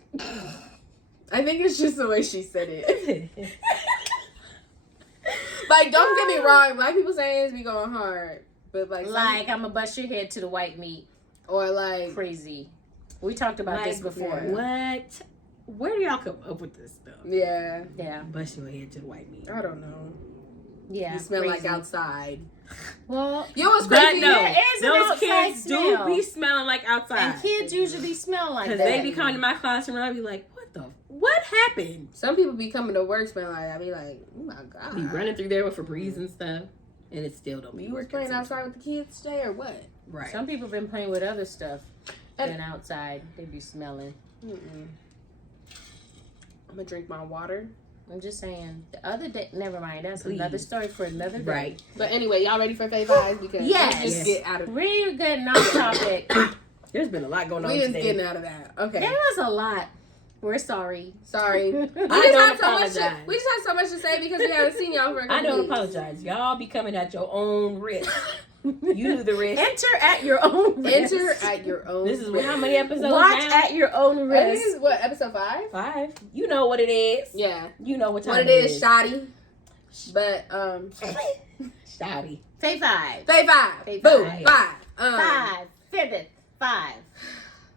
I think it's just the way she said it. Like, don't get me wrong. Black people saying be going hard. But like I'm going to bust your head to the white meat. Or like. Crazy. We talked about this before. What? Where do y'all come up with this stuff? Yeah. Bust your head to the white meat. I don't know. Yeah. You smell like outside. Well, you know what's crazy? Those kids do be smelling like outside. And kids usually smell like that. Because they be coming to my classroom and I be like, what happened? Some people be coming to work smelling like, I be like, oh my God. Be running through there with Febreze and stuff. And it still don't be You was playing outside with the kids today or what? Right. Some people been playing with other stuff than outside. They be smelling. I'm gonna drink my water. I'm just saying. The other day, never mind. That's another story for another day. Right. But anyway, y'all ready for Fave Eyes? Because let's just get out of it. We're getting off topic. There's been a lot going on today. We just getting out of that. Okay. There was a lot. We're sorry. Sorry. We just had so much to say because we haven't seen y'all for a couple I don't weeks. apologize. Y'all be coming at your own risk. You do the risk. Enter at your own risk. Enter at your own This is risk. how many episodes Watch now? at your own risk. This is what, episode 5? 5. You know what it is. Yeah. You know what time it is, shoddy. But, shoddy. Fave 5. Fave 5. Fave Boom. 5. 5. 5. Fiveth. 5.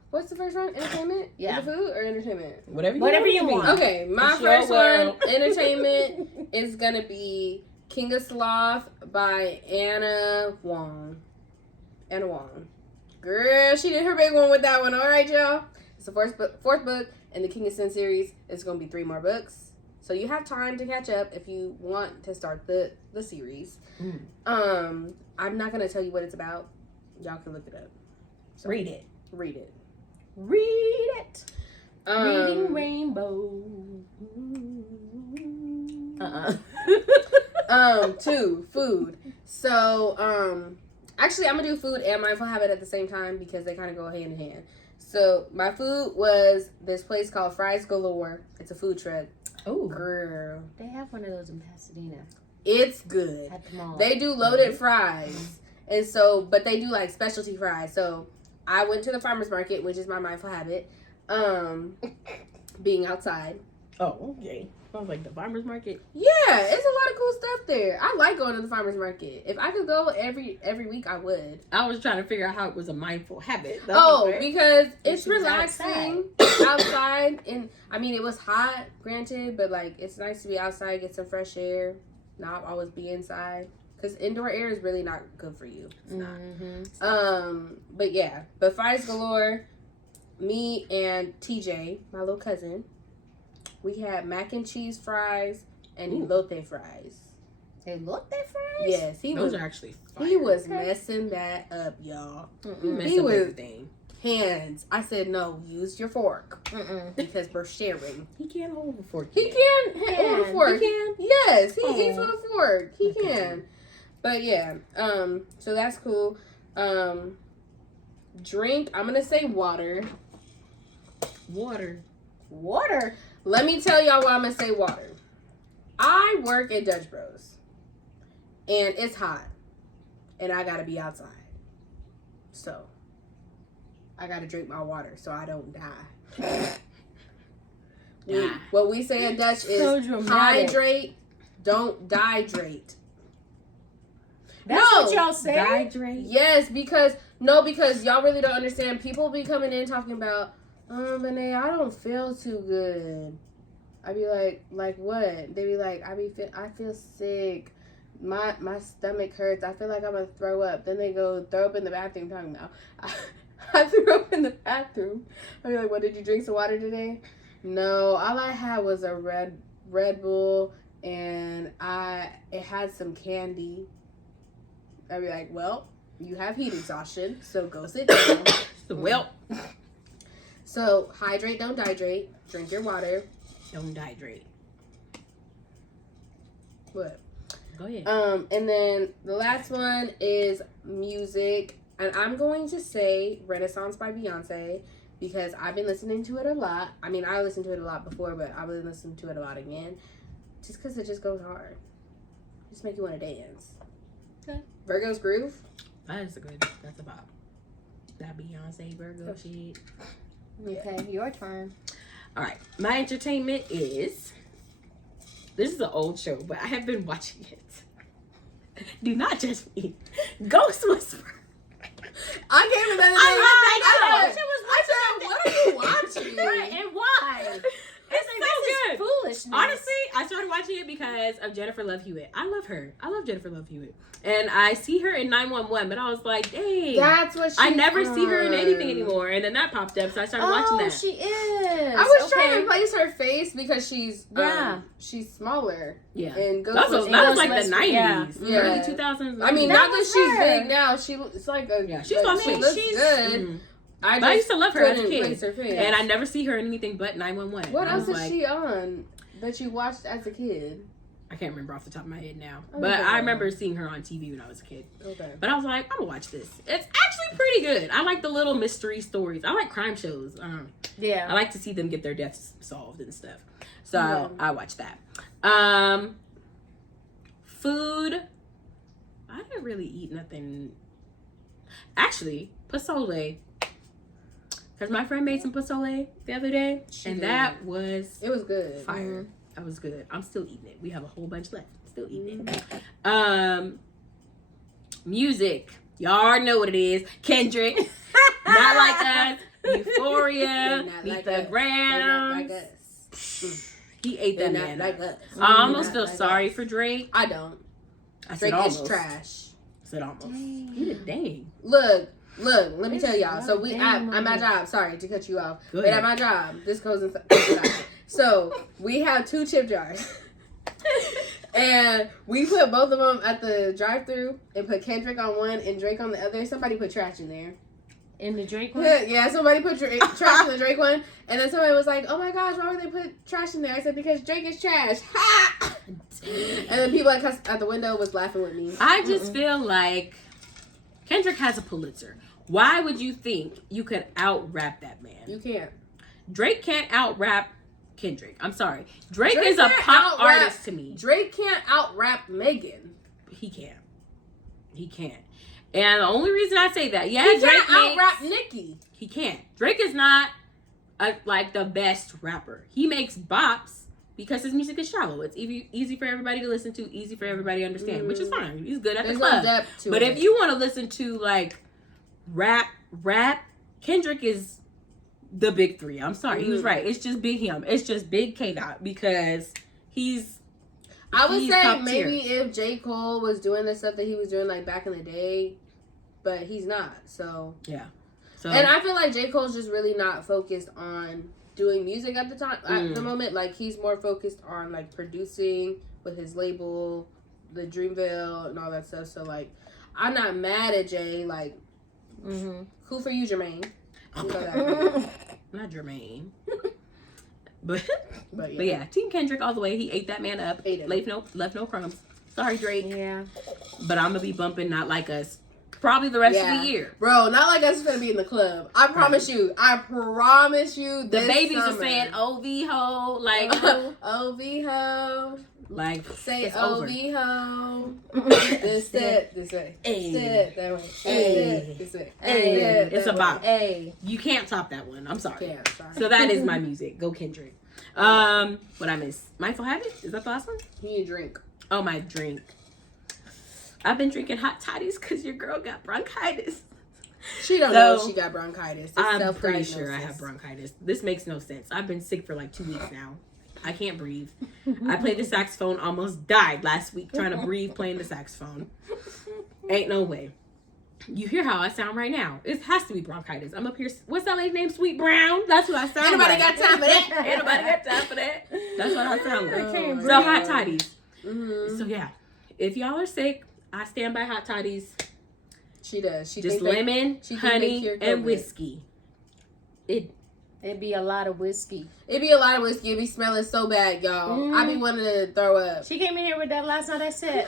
What's the first one? Entertainment? Yeah. Is it food or entertainment? Whatever you want. Okay, my first one, entertainment, is gonna be King of Sloth by Anna Wong. Girl, she did her big one with that one. All right, y'all. It's the fourth book in the King of Sin series. It's going to be 3 more books. So you have time to catch up if you want to start the series. I'm not going to tell you what it's about. Y'all can look it up. So read it. Read it. Reading Rainbow. 2, food. So, actually, I'm going to do food and mindful habit at the same time because they kind of go hand in hand. So, my food was this place called Fries Galore. It's a food truck. Oh, girl. They have one of those in Pasadena. It's good. At the mall. They do loaded fries. And so, but they do like specialty fries. So, I went to the farmer's market, which is my mindful habit. Being outside. Oh, okay. Sounds like the farmer's market. Yeah, it's a lot of cool stuff there. I like going to the farmer's market. If I could go every week, I would. I was trying to figure out how it was a mindful habit. Because it's relaxing outside. And I mean, it was hot, granted, but like it's nice to be outside, get some fresh air, not always be inside. Because indoor air is really not good for you. It's not. But yeah, but Fries Galore, me and TJ, my little cousin, we had mac and cheese fries and elote fries. Elote fries? Yes, those are actually fire. He was messing that up, y'all. He was everything. Hands. I said no. Use your fork because we're sharing. He can't hold a fork. He can hold a fork. He can. Yes, he eats with a fork. He can. But yeah. So that's cool. Drink. I'm gonna say water. Water. Let me tell y'all why I'm going to say water. I work at Dutch Bros. And it's hot. And I got to be outside. So, I got to drink my water so I don't die. What we say in Dutch is hydrate, don't dehydrate. That's what y'all say? Dehydrate? Yes, because y'all really don't understand. People be coming in talking about, Renee, I don't feel too good. I be like what? They be like, I feel sick. My stomach hurts. I feel like I'm gonna throw up. Then they go throw up in the bathroom. Talking about, I threw up in the bathroom. I be like, what? Did you drink some water today? No, all I had was a Red Bull, and it had some candy. I be like, well, you have heat exhaustion, so go sit down. Well. So, hydrate, don't dehydrate. Drink your water. Don't dehydrate. What? Go ahead. And then the last one is music. And I'm going to say Renaissance by Beyonce because I've been listening to it a lot. I mean, I listened to it a lot before, but I've been listening to it a lot again. Just because it just goes hard. Just make you want to dance. Okay. Virgo's Groove. That's about that Beyonce Virgo shit. Okay, your turn. All right, my entertainment is. This is an old show, but I have been watching it. Do not judge me. Ghost Whisperer. I came in I said, what are you watching? Right, and why? It's so good. Foolishness. Honestly, I started watching it because of Jennifer Love Hewitt. I love her. I love Jennifer Love Hewitt. And I see her in 911, but I was like, dang. That's what I never see her in anything anymore. And then that popped up, so I started watching that. Oh, she is. I was trying to place her face because she's smaller. Yeah. And that was like the 90s. Yeah. Early 2000s. I mean, not that she's big now. It's like a... Yeah, she's good. Mm-hmm. I used to love her as a kid. Her face. And I never see her in anything but 911. What else is she on that you watched as a kid? I can't remember off the top of my head now. But I remember seeing her on TV when I was a kid. Okay. But I was like, I'm going to watch this. It's actually pretty good. I like the little mystery stories. I like crime shows. Yeah. I like to see them get their deaths solved and stuff. So I watch that. Food. I didn't really eat nothing. Actually, pozole. Because my friend made some pozole the other day. It was good. Fire. Mm-hmm. That was good. I'm still eating it. We have a whole bunch left. Still eating it. Music. Y'all already know what it is. Kendrick. Not Like Us. Euphoria. Beat the Grams. Like us. He ate that man. Like us. I almost feel sorry for Drake. I don't. Drake is trash. I said almost. Dang. You did dang. Look, let me tell y'all. So at my job, sorry to cut you off, but at my job, this goes inside. So we have 2 chip jars. And we put both of them at the drive-thru and put Kendrick on one and Drake on the other. Somebody put trash in there. In the Drake one? Yeah, somebody put trash in the Drake one. And then somebody was like, oh my gosh, why would they put trash in there? I said, because Drake is trash. Ha! And then people at the window was laughing with me. I just feel like Kendrick has a Pulitzer. Why would you think you could out-rap that man? You can't. Drake can't out-rap Kendrick. I'm sorry. Drake is a pop artist to me. Drake can't out-rap Megan. He can't. And the only reason I say that, he can't out-rap Nicki. He can't. Drake is not like the best rapper. He makes bops because his music is shallow. It's easy for everybody to listen to, easy for everybody to understand, which is fine. He's good at the club. No depth to it. If you want to listen to like rap, Kendrick is the big 3. I'm sorry. He was right. It's just big him. It's just big K-Dot because I would say maybe if J. Cole was doing the stuff that he was doing like back in the day, but he's not. So yeah. And I feel like J. Cole's just really not focused on doing music at the time at the moment. Like he's more focused on like producing with his label, the Dreamville and all that stuff. So like I'm not mad at Jay. Like cool for you, Jermaine. Not Jermaine. But yeah, Team Kendrick all the way. He ate that man up. Left no crumbs. Sorry, Drake. Yeah. But I'm gonna be bumping Not Like Us probably the rest of the year. Bro, Not Like Us is gonna be in the club. I promise you. The babies are saying OV ho, like OV ho. Like say OV ho. This way. Hey. That way. Hey. This way. Hey. It's a bop. Hey. You can't top that one. I'm sorry. Yeah, sorry. So that is my music. Go Kendrick. What I miss? Mindful Habit? Is that the last one? You need a drink. Oh, my drink. I've been drinking hot toddies because your girl got bronchitis. She don't know she got bronchitis. I'm pretty sure I have bronchitis. This makes no sense. I've been sick for like 2 weeks now. I can't breathe. I played the saxophone, almost died last week trying to breathe playing the saxophone. Ain't no way. You hear how I sound right now. It has to be bronchitis. I'm up here. What's that lady named Sweet Brown? That's what I sound Ain't nobody like. got time for that. Ain't nobody got time for that. That's what I sound like. So hot toddies. So yeah, if y'all are sick, I stand by hot toddies. She does. She just lemon, honey, and whiskey. It'd be a lot of whiskey. It'd be a lot of whiskey. It'd be smelling so bad, y'all. I be wanting to throw up. She came in here with that last night I said.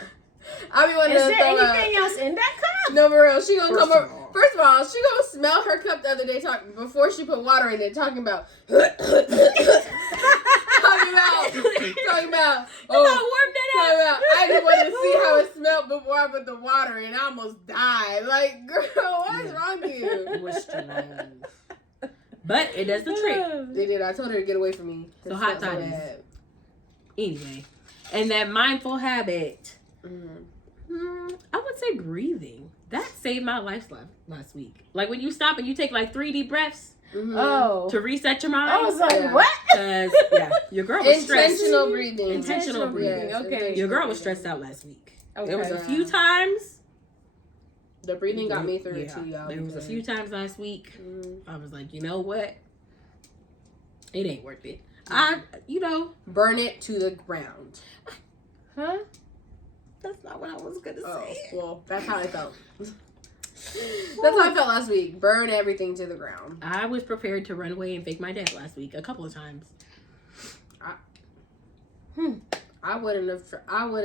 I be wanting to throw up. Is there anything else in that cup? No, for real. She gonna come over. First of all, she gonna smell her cup the other day before she put water in it, talking about I just wanted to see how it smelled before I put the water in. I almost died. Like, girl, what is wrong with you? It was strong. But it does the trick. They did. I told her to get away from me. So hot toddies. Anyway. And that mindful habit. I would say breathing. That saved my life last week. Like when you stop and you take like 3 deep breaths. To reset your mind. I was like, what? Because your girl was stressed. Intentional breathing. Yes, okay. Your girl was stressed out last week. Okay. There was a few times. The breathing got me through it too, y'all. There was a few times last week. I was like, you know what? It ain't worth it. Burn it to the ground. Huh? That's not what I was gonna say. Well, that's how I felt. That's how I felt last week. Burn everything to the ground. I was prepared to run away and fake my death last week a couple of times. I would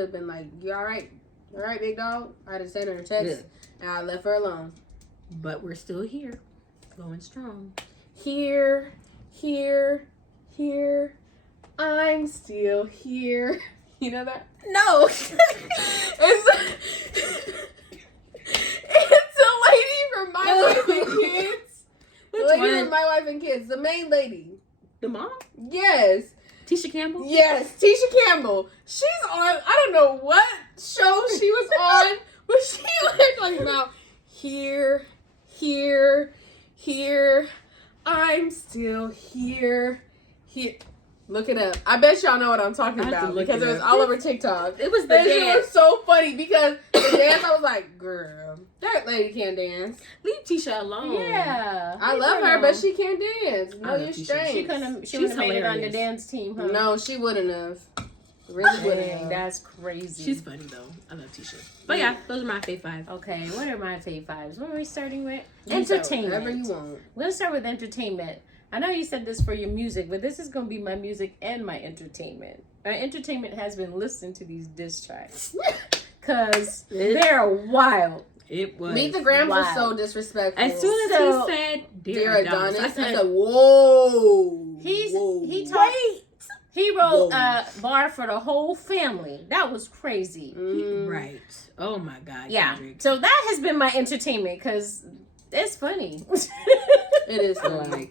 have been like, you all right? All right, big dog? I'd have sent her a text and I left her alone. But we're still here. Going strong. Here. I'm still here. You know that? No. It's a lady from My Wife and Kids. The lady from My Wife and Kids. The main lady. The mom? Yes. Tisha Campbell? Yes, Tasha Campbell. She's on, I don't know what show she was on, but she was talking about here, I'm still here. Look it up. I bet y'all know what I'm talking about because it was all over TikTok. It was the dance. It was so funny because the dance, I was like, girl, that lady can't dance. Leave Tisha alone. Yeah. I love her, but she can't dance. No, you're strange. She wouldn't have made it on the dance team, huh? No, she wouldn't have. Really wouldn't have. That's crazy. She's funny, though. I love Tisha. But yeah, those are my fave 5. Okay, what are my fave 5s? What are we starting with? Entertainment. Entertainment. Whatever you want. We're going to start with entertainment. I know you said this for your music, but this is going to be my music and my entertainment. My entertainment has been listening to these diss tracks. Because they're wild. It was. Meet the Grams was so disrespectful. As soon as he said Dear Adonis, I said, whoa. He wrote a bar for the whole family. That was crazy. Right. Oh my God. Yeah. Kendrick. So that has been my entertainment because it's funny. It is funny.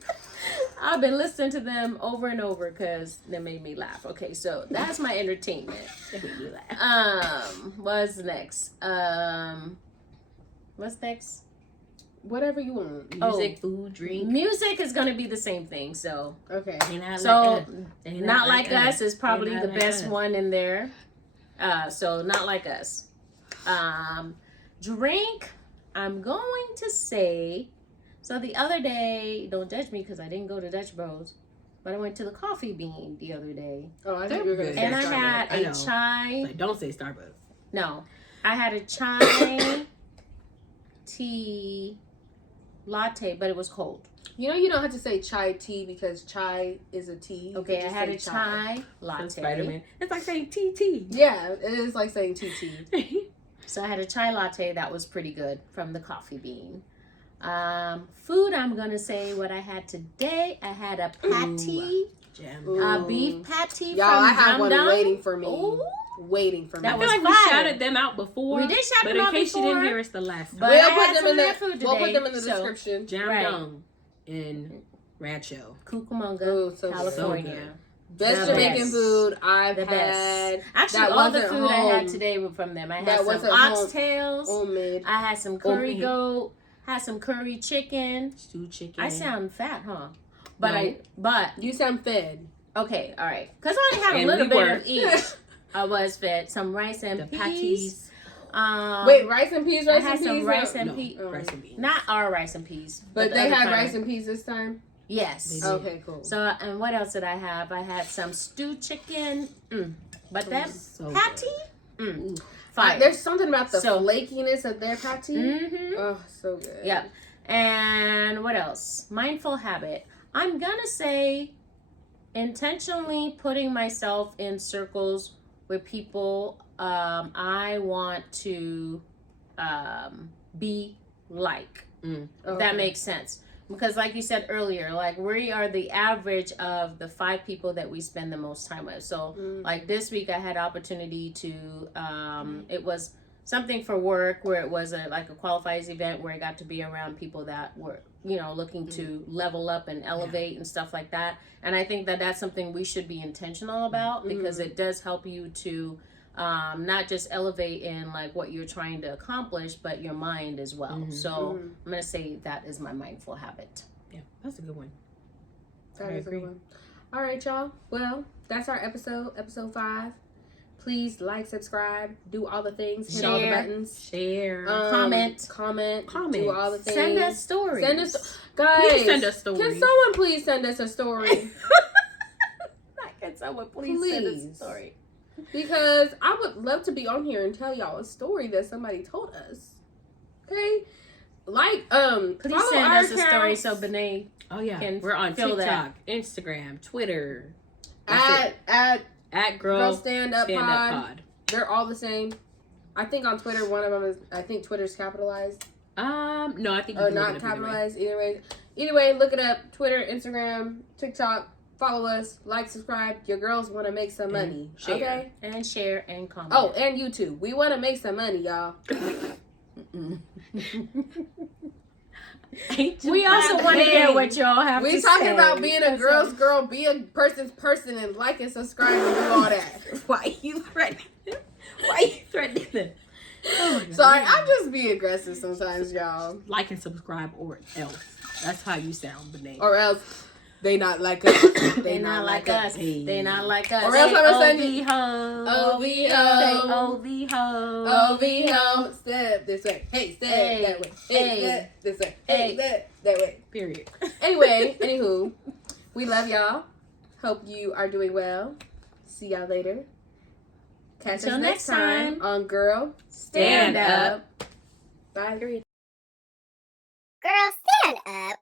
I've been listening to them over and over because they made me laugh. Okay, so that's my entertainment. They made me laugh. What's next? What's next? Whatever you want. Music, food, drink. Music is gonna be the same thing. So okay. So Not Like Us is probably the best one in there. So Not Like Us. Drink. I'm going to say. So the other day, don't judge me because I didn't go to Dutch Bros, but I went to the Coffee Bean the other day. Oh, I thought you were going to say and Starbucks. I had a chai. Like, don't say Starbucks. No, I had a chai tea latte, but it was cold. You know you don't have to say chai tea because chai is a tea. Okay, I had a chai latte. Spider-Man. It's like saying TT. Yeah, it is like saying TT. So I had a chai latte that was pretty good from the Coffee Bean. Food, I'm gonna say what I had today. I had a patty, beef patty. Y'all, I have one Jamdung. waiting for me. Ooh. Waiting for me. I feel like we shouted them out before. We did shout them out before. But in case you didn't hear us the last time. But we'll put them in the description. Jamdung in Rancho. Cucamonga, so California. Best Jamaican food I've had. Actually, all the food I had today were from them. I had some oxtails. Homemade. I had some curry goat. Had some curry chicken. Stewed chicken. I sound fat, huh? But you sound fed. Okay, all right. Because I only had a little bit of each. I was fed. Some rice and peas. Wait, rice and peas? I had some rice and peas. Rice and peas. Not our rice and peas. But they had rice and peas this time? Yes. Okay, cool. So, and what else did I have? I had some stewed chicken. But that patty? Fire. There's something about the flakiness of their patty. Mm-hmm. Oh, so good. Yeah. And what else? Mindful habit. I'm going to say intentionally putting myself in circles with people I want to be like. If that makes sense. Because like you said earlier, like we are the average of the 5 people that we spend the most time with. So like this week I had opportunity to, it was something for work where it was like a qualifiers event where I got to be around people that were, looking to level up and elevate and stuff like that. And I think that that's something we should be intentional about because it does help you to not just elevate in like what you're trying to accomplish, but your mind as well. So I'm gonna say that is my mindful habit. Yeah, that's a good one. That is a good one. All right, y'all. Well, that's our episode 5. Please like, subscribe, do all the things, hit all the buttons, share, comment, do all the things. Send us stories. Guys. Please send us stories. Can someone please send us a story? Can someone please send us a story? Because I would love to be on here and tell y'all a story that somebody told us. Okay? Like, please send us a story so Benet we're on TikTok, Instagram, Twitter. At Girl Stand Up Pod. They're all the same. I think on Twitter, one of them is, I think Twitter's capitalized. No, I think you can not capitalized. Either way, look it up. Twitter, Instagram, TikTok. Follow us, like, subscribe. Your girls want to make some money. Share. Okay? And share and comment. Oh, and YouTube. We want to make some money, y'all. We also want to hear what y'all have to say. We talking about being a girl's girl, be a person's person, and like and subscribe and do all that. Why you threatening them? Why you threatening them? Oh, sorry, I'm just being aggressive sometimes, y'all. Like and subscribe or else. That's how you sound, Benet. Or else. They not like us. They not like us. They not like us. Or else I'm gonna send you. O-V-O. Say O-V-ho. O-V-O. Step this way. Hey, step that way. Hey, step this way. Hey, step that way. Period. Anyway, anywho, we love y'all. Hope you are doing well. See y'all later. Catch us next time on Girl Stand Up. Bye. Girl, stand up.